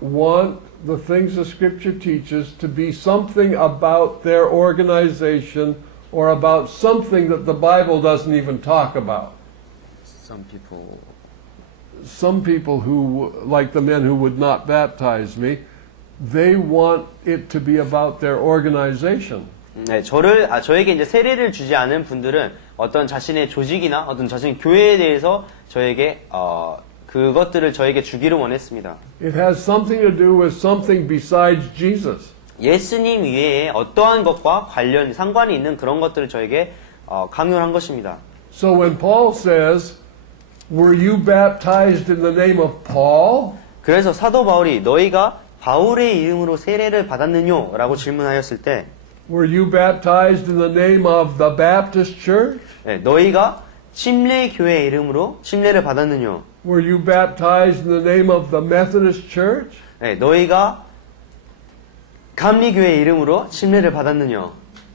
want the things the Scripture teaches to be something about their organization or about something that the Bible doesn't even talk about. Some people who, like the men who would not baptize me, they want it to be about their organization. 네, 저에게 이제 세례를 주지 않은 분들은 어떤 자신의 조직이나 어떤 자신의 교회에 대해서 저에게 그것들을 저에게 주기를 원했습니다. It has something to do with something besides Jesus. 예수님 외에 어떠한 것과 상관이 있는 그런 것들을 저에게 강요한 것입니다. So when Paul says, were you baptized in the name of Paul? 그래서 사도 바울이 너희가 바울의 이름으로 세례를 받았느뇨? 라고 질문하였을 때 Were you baptized in the name of the Baptist Church? 네, 너희가 침례교회 이름으로 침례를 받았느뇨? Were you baptized in the name of the Methodist Church? 네, 너희가 감리교회 이름으로 침례를 받았느뇨?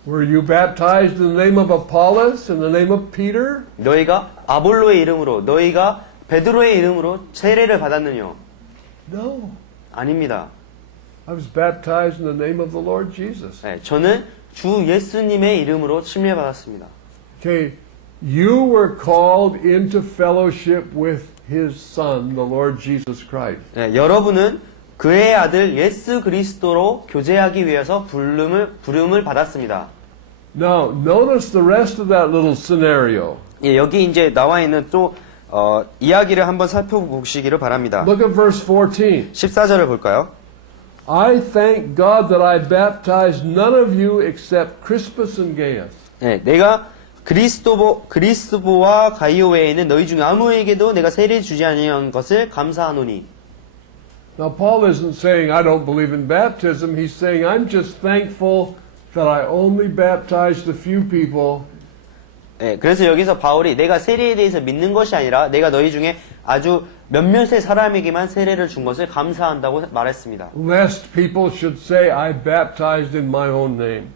Were you baptized in the name of Apollos, in the name of Peter? 너희가 아볼로의 이름으로, 너희가 베드로의 이름으로 세례를 받았느뇨? No. 아닙니다. I was baptized in the name of the Lord Jesus. 네, 저는 주 예수님의 이름으로 침례 받았습니다. Okay, you were called into fellowship with His Son, the Lord Jesus Christ. 네, 여러분은 그의 아들 예수 그리스도로 교제하기 위해서 부름을 받았습니다. Now, notice the rest of that little scenario. 예, 여기 이제 나와 있는 또 이야기를 한번 살펴보시기를 바랍니다. Look at verse 14. 14절을 볼까요? I thank God that I baptized none of you except Crispus and Gaius. 네, 내가 그리스도와 가이오 외에는 너희 중 아무에게도 내가 세례 주지 아니한 것을 감사하노니. Now, Paul isn't saying I don't believe in baptism. He's saying I'm just thankful that I only baptized a few people. 네, 그래서 여기서 바울이 내가 세례에 대해서 믿는 것이 아니라 내가 너희 중에 아주 몇몇의 사람에게만 세례를 준 것을 감사한다고 말했습니다. Lest people should say I baptized in my own name.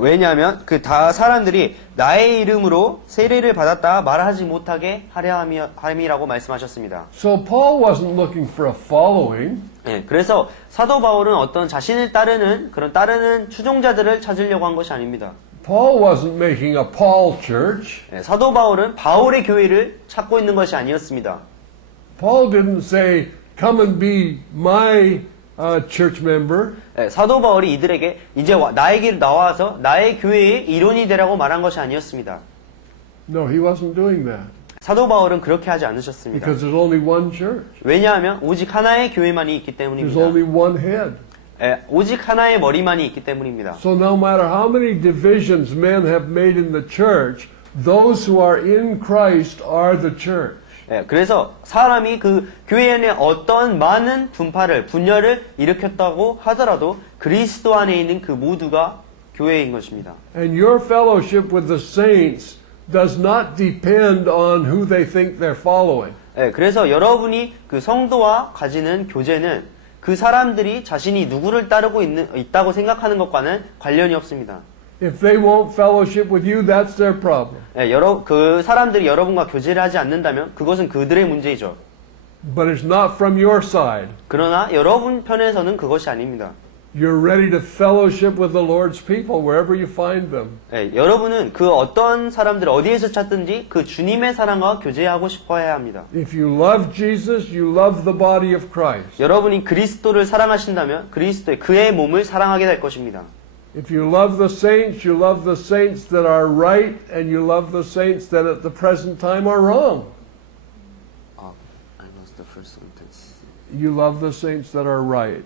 왜냐하면 그 다 사람들이 나의 이름으로 세례를 받았다 말하지 못하게 하려 함이라고 말씀하셨습니다. So Paul wasn't looking for a following. 네, 그래서 사도 바울은 어떤 자신을 따르는 추종자들을 찾으려고 한 것이 아닙니다. Paul wasn't making a Paul church. 네, 사도 바울은 바울의 교회를 찾고 있는 것이 아니었습니다. Paul didn't say, come and be my church member. 네, 사도 바울이 이들에게 이제 나에게 나와서 나의 교회의 일원이 되라고 말한 것이 아니었습니다. No, he wasn't doing that. 사도 바울은 그렇게 하지 않으셨습니다. Because there's only one church. 왜냐하면 오직 하나의 교회만이 있기 There's 때문입니다. only one head. 예, 오직 하나의 머리만이 있기 때문입니다. So no matter how many divisions men have made in the church, those who are in Christ are the church. 예, 그래서 사람이 그 교회 안에 어떤 많은 분열을 일으켰다고 하더라도 그리스도 안에 있는 그 모두가 교회인 것입니다. And your fellowship with the saints does not depend on who they think they're following. 예, 그래서 여러분이 그 성도와 가지는 교제는 그 사람들이 자신이 누구를 따르고 있다고 생각하는 것과는 관련이 없습니다. If they won't fellowship with you, that's their problem. 예, 그 사람들이 여러분과 교제를 하지 않는다면 그것은 그들의 문제이죠. But it's not from your side. 그러나 여러분 편에서는 그것이 아닙니다. You're ready to fellowship with the Lord's people wherever you find them. 예, 여러분은 그 어떤 사람들 어디에서 찾든지 그 주님의 사랑과 교제하고 싶어야 합니다. If you love Jesus, you love the body of Christ. 여러분이 그리스도를 사랑하신다면 그의 몸을 사랑하게 될 것입니다. If you love the saints, you love the saints that are right, and you love the saints that at the present time are wrong. I lost the first sentence. You love the saints that are right.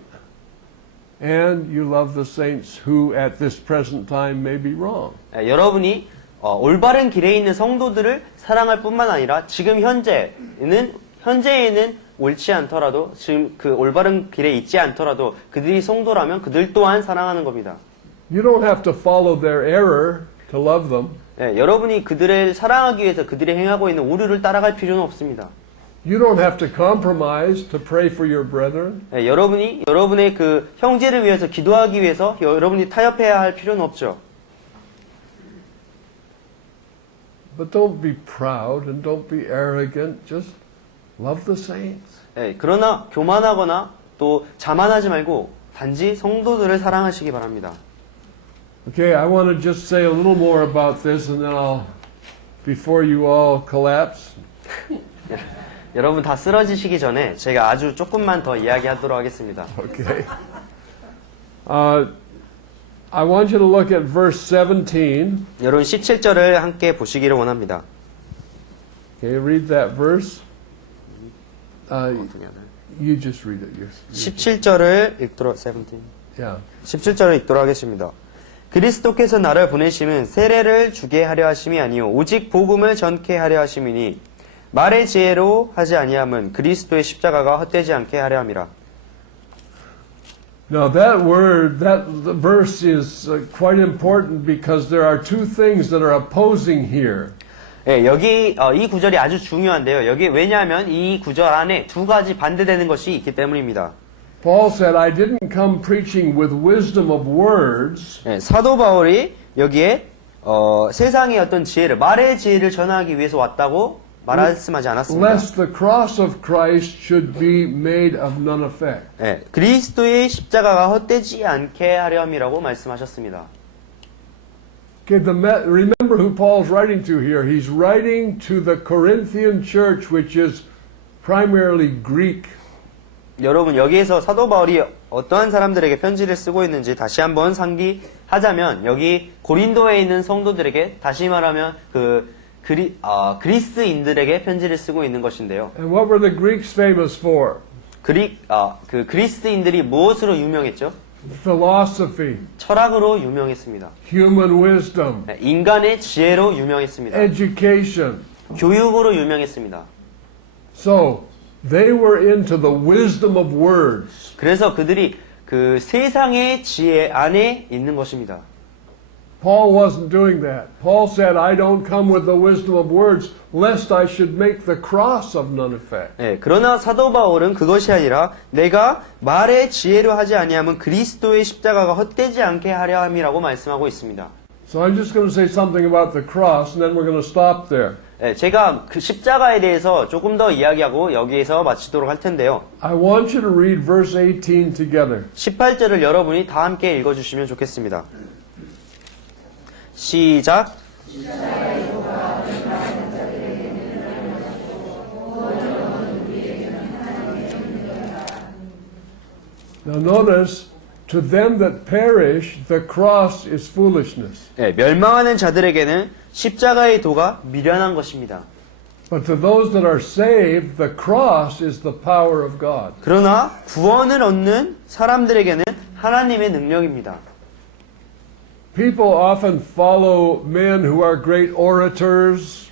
And you love the saints who at this present time may be wrong. 예, 여러분이 올바른 길에 있는 성도들을 사랑할 뿐만 아니라 지금 현재에는 옳지 않더라도 지금 그 올바른 길에 있지 않더라도 그들이 성도라면 그들 또한 사랑하는 겁니다. You don't have to follow their error to love them. 예, 여러분이 그들을 사랑하기 위해서 그들이 행하고 있는 오류를 따라갈 필요는 없습니다. You don't have to compromise to pray for your brethren. 예, 여러분이 여러분의 그 형제를 위해서 기도하기 위해서 여러분이 타협해야 할 필요는 없죠. But don't be proud and don't be arrogant. Just love the saints. 예, 그러나 교만하거나 또 자만하지 말고 단지 성도들을 사랑하시기 바랍니다. Okay, I want to just say a little more about this and then before you all collapse. 여러분 다 쓰러지시기 전에 제가 아주 조금만 더 이야기하도록 하겠습니다. Okay. I want you to look at verse 17. 여러분 17절을 함께 보시기를 원합니다. Okay, read that verse. You just read it. 17절을 읽도록 17. Yeah. 17절을 읽도록 하겠습니다. 그리스도께서 나를 보내심은 세례를 주게 하려 하심이 아니요 오직 복음을 전케 하려 하심이니 말의 지혜로 하지 아니함은 그리스도의 십자가가 헛되지 않게 하려 함이라. Now that word, that verse is quite important because there are two things that are opposing here. 예, 여기 이 구절이 아주 중요한데요. 여기 왜냐하면 이 구절 안에 두 가지 반대되는 것이 있기 때문입니다. Paul said, I didn't come preaching with wisdom of words. 예, 사도 바울이 여기에 세상의 어떤 지혜를 말의 지혜를 전하기 위해서 왔다고 말씀하지 않았습니다. Lest the cross of Christ should be made of none effect. 예, 그리스도의 십자가가 헛되지 않게 하려 함이라고 말씀하셨습니다. Okay, remember who Paul's writing to here. He's writing to the Corinthian church, which is primarily Greek. 여러분 여기에서 사도 바울이 어떠한 사람들에게 편지를 쓰고 있는지 다시 한번 상기하자면 여기 고린도에 있는 성도들에게 다시 말하면 그 그리스인들에게 편지를 쓰고 있는 것인데요. And what were the Greeks famous for? 그리스인들이 무엇으로 유명했죠? Philosophy, 철학으로 유명했습니다. human wisdom, 네, 인간의 지혜로 유명했습니다. education. 교육으로 유명했습니다. So, they were into the wisdom of words. 그래서 그들이 그 세상의 지혜 안에 있는 것입니다. Paul wasn't doing that. Paul said, I don't come with the wisdom of words, lest I should make the cross of none effect. 네, 그러나 사도 바울은 그것이 아니라 내가 말의 지혜로 하지 아니하면 그리스도의 십자가가 헛되지 않게 하려 함이라고 말씀하고 있습니다. So I'm just going to say something about the cross, and then we're going to stop there. 네, 제가 그 십자가에 대해서 조금 더 이야기하고 여기에서 마치도록 할 텐데요. I want you to read verse 18 together. 18절을 여러분이 다 함께 읽어주시면 좋겠습니다. 시작. Now notice, to them that perish, the cross is foolishness. 네, 멸망하는 자들에게는 십자가의 도가 미련한 것입니다. But to those that are saved, the cross is the power of God. 그러나 구원을 얻는 사람들에게는 하나님의 능력입니다. People often follow men who are great orators,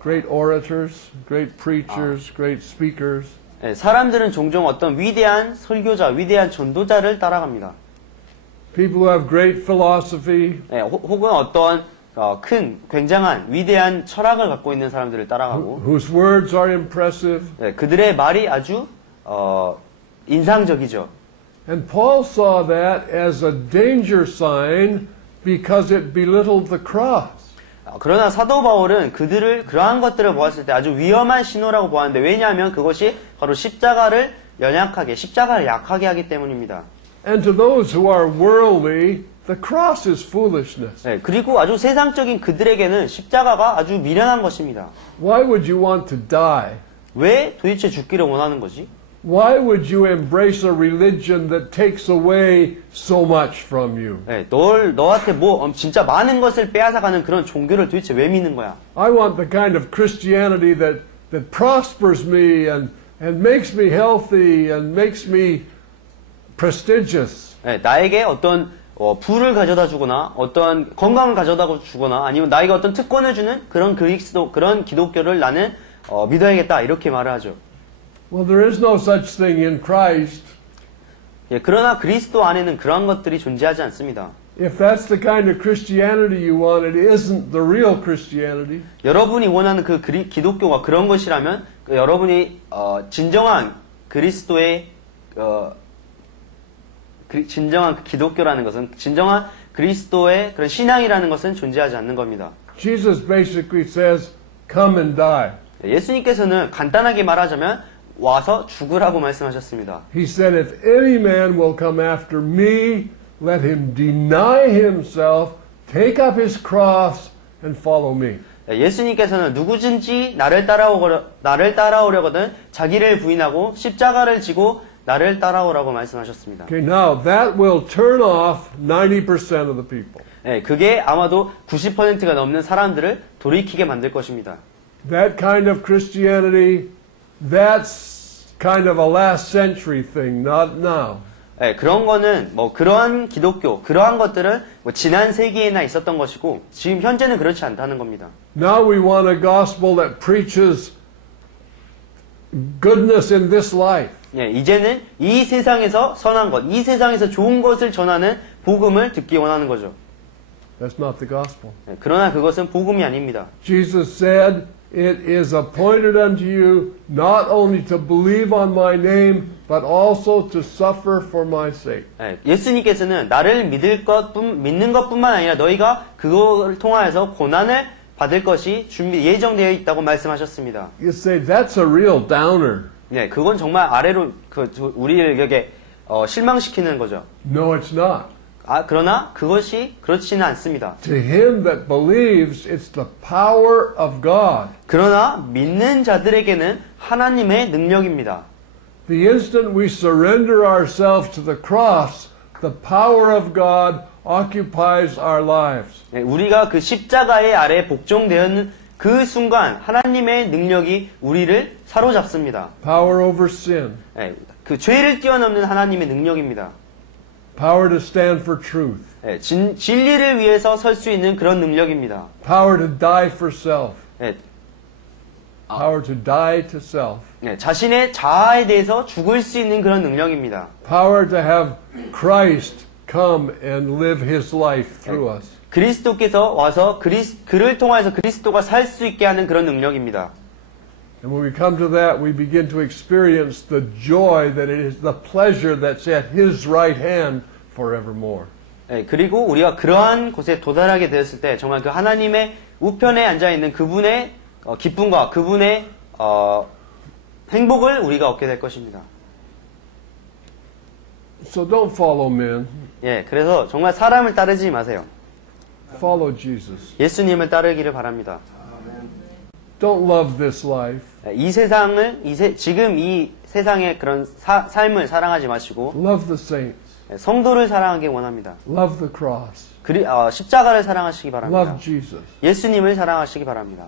great preachers, great speakers. 네, 사람들은 종종 어떤 위대한 설교자, 위대한 전도자를 따라갑니다. People who have great philosophy, 네, 혹은 어떤 굉장한 위대한 철학을 갖고 있는 사람들을 따라가고 whose words are impressive. 네, 그들의 말이 아주 인상적이죠. And Paul saw that as a danger sign because it belittled the cross. 그러나 사도 바울은 그들을 그러한 것들을 보았을 때 아주 위험한 신호라고 보았는데 왜냐하면 그것이 바로 십자가를 약하게 하기 때문입니다. And to those who are worldly, the cross is foolishness. 네, 그리고 아주 세상적인 그들에게는 십자가가 아주 미련한 것입니다. Why would you want to die? 왜 도대체 죽기를 원하는 거지? Why would you embrace a religion that takes away so much from you? 네, 너한테 진짜 많은 것을 빼앗아가는 그런 종교를 도대체 왜 믿는 거야? I want the kind of Christianity that prospers me and makes me healthy and makes me prestigious. 네, 나에게 어떤 부를 가져다 주거나 어떤 건강을 가져다 주거나 아니면 나에게 어떤 특권을 주는 그런 그런 기독교를 나는 믿어야겠다 이렇게 말을 하죠. Well, there is no such thing in Christ. 예, 그러나 그리스도 안에는 그러한 것들이 존재하지 않습니다. If that's the kind of Christianity you want, it isn't the real Christianity. 여러분이 원하는 그 기독교가 그런 것이라면 여러분이 진정한 그리스도의 진정한 기독교라는 것은 진정한 그리스도의 그런 신앙이라는 것은 존재하지 않는 겁니다. Jesus basically says, come and die. 예수님께서는 간단하게 말하자면 와서 죽으라고 말씀하셨습니다. He said, if any man will come after me, let him deny himself, take up his cross, and follow me. 예수님께서는 누구든지 나를 따라오려거든 자기를 부인하고 십자가를 지고 나를 따라오라고 말씀하셨습니다. Okay, now that will turn off 90% of the people. 네, 그게 아마도 90%가 넘는 사람들을 돌이키게 만들 것입니다. That kind of Christianity, that's kind of a last century thing, not now. 네, 그런 거는 그러한 기독교, 그러한 것들은 지난 세기에나 있었던 것이고 지금 현재는 그렇지 않다는 겁니다. Now we want a gospel that preaches goodness in this life. 네, 이제는 이 세상에서 선한 것, 이 세상에서 좋은 것을 전하는 복음을 듣기 원하는 거죠. That's not the gospel. 네, 그러나 그것은 복음이 아닙니다. Jesus said, it is appointed unto you not only to believe on my name, but also to suffer for my sake. 네, 예수님께서는 나를 믿는 것뿐만 아니라 너희가 그것을 통하여서 고난을 받을 것이 예정되어 있다고 말씀하셨습니다. You say, that's a real downer. 네, 그건 정말 아래로 우리를 이렇게 실망시키는 거죠. No, it's not. 그러나 그것이 그렇지는 않습니다. To him that believes, it's the power of God. 그러나 믿는 자들에게는 하나님의 능력입니다. The instant we surrender ourselves to the cross, the power of God occupies our lives. 예, 우리가 그 십자가의 아래 복종되었는 그 순간 하나님의 능력이 우리를 사로잡습니다. Power over sin. 예, 그 죄를 뛰어넘는 하나님의 능력입니다. Power to stand for truth. 예, 진리를 위해서 설 수 있는 그런 능력입니다. Power to die for self. 예, Power to die to self. 예, 자신의 자아에 대해서 죽을 수 있는 그런 능력입니다. Power to have Christ come and live his life through us. 그리스도께서 와서 그를 통해서 그리스도가 살 수 있게 하는 그런 능력입니다. And when we come to that, we begin to experience the joy that it is, the pleasure that's at his right hand forevermore. 예, 그리고 우리가 그러한 곳에 도달하게 되었을 때 정말 그 하나님의 우편에 앉아 있는 그분의 기쁨과 그분의 행복을 우리가 얻게 될 것입니다. So don't follow men. 예, 그래서 정말 사람을 따르지 마세요. Follow Jesus. 예수님을 따르기를 바랍니다. Don't love this life. 예, 이 세상을 지금 이 세상의 그런 삶을 사랑하지 마시고 Love the saints. 예, 성도를 사랑하기 원합니다. Love the cross. 십자가를 사랑하시기 바랍니다. Love Jesus. 예수님을 사랑하시기 바랍니다.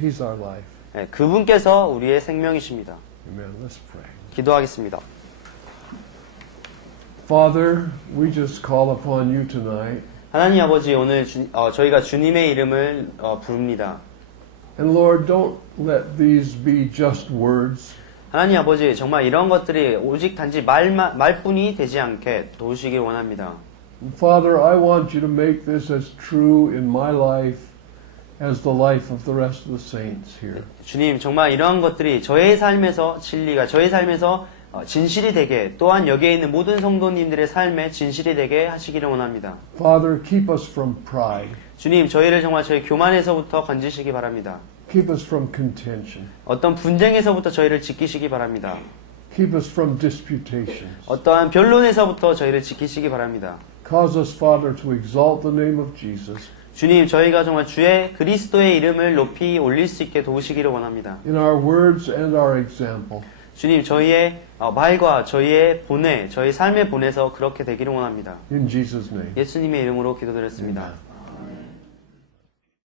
He's our life. 예, 그분께서 우리의 생명이십니다. Amen. Let's pray. 기도하겠습니다. Father, we just call upon you tonight. 하나님 아버지, 오늘 저희가 주님의 이름을 부릅니다. And Lord, don't let these be just words. 하나님 아버지, 정말 이런 것들이 오직 단지 말뿐이 되지 않게 도우시길 원합니다. Father, I want you to make this as true in my life as the life of the rest of the saints here. 주님, 정말 이러한 것들이 저의 삶에서 진리가 저의 삶에서 진실이 되게 또한 여기에 있는 모든 성도님들의 삶에 진실이 되게 하시기를 원합니다. Father, keep us from pride. 주님, 저희를 정말 저희 교만에서부터 건지시기 바랍니다. Keep us from contention. 어떤 분쟁에서부터 저희를 지키시기 바랍니다. Keep us from disputations. 어떠한 변론에서부터 저희를 지키시기 바랍니다. Cause us, Father, to exalt the name of Jesus 주님, 저희가 정말 주의 그리스도의 이름을 높이 올릴 수 있게 도우시기를 원합니다. in our words and our example. 주님, 저희의 말과 저희의 본에, 저희 삶의 본에서 그렇게 되기를 원합니다. In Jesus' name. 예수님의 이름으로 기도드렸습니다. Amen.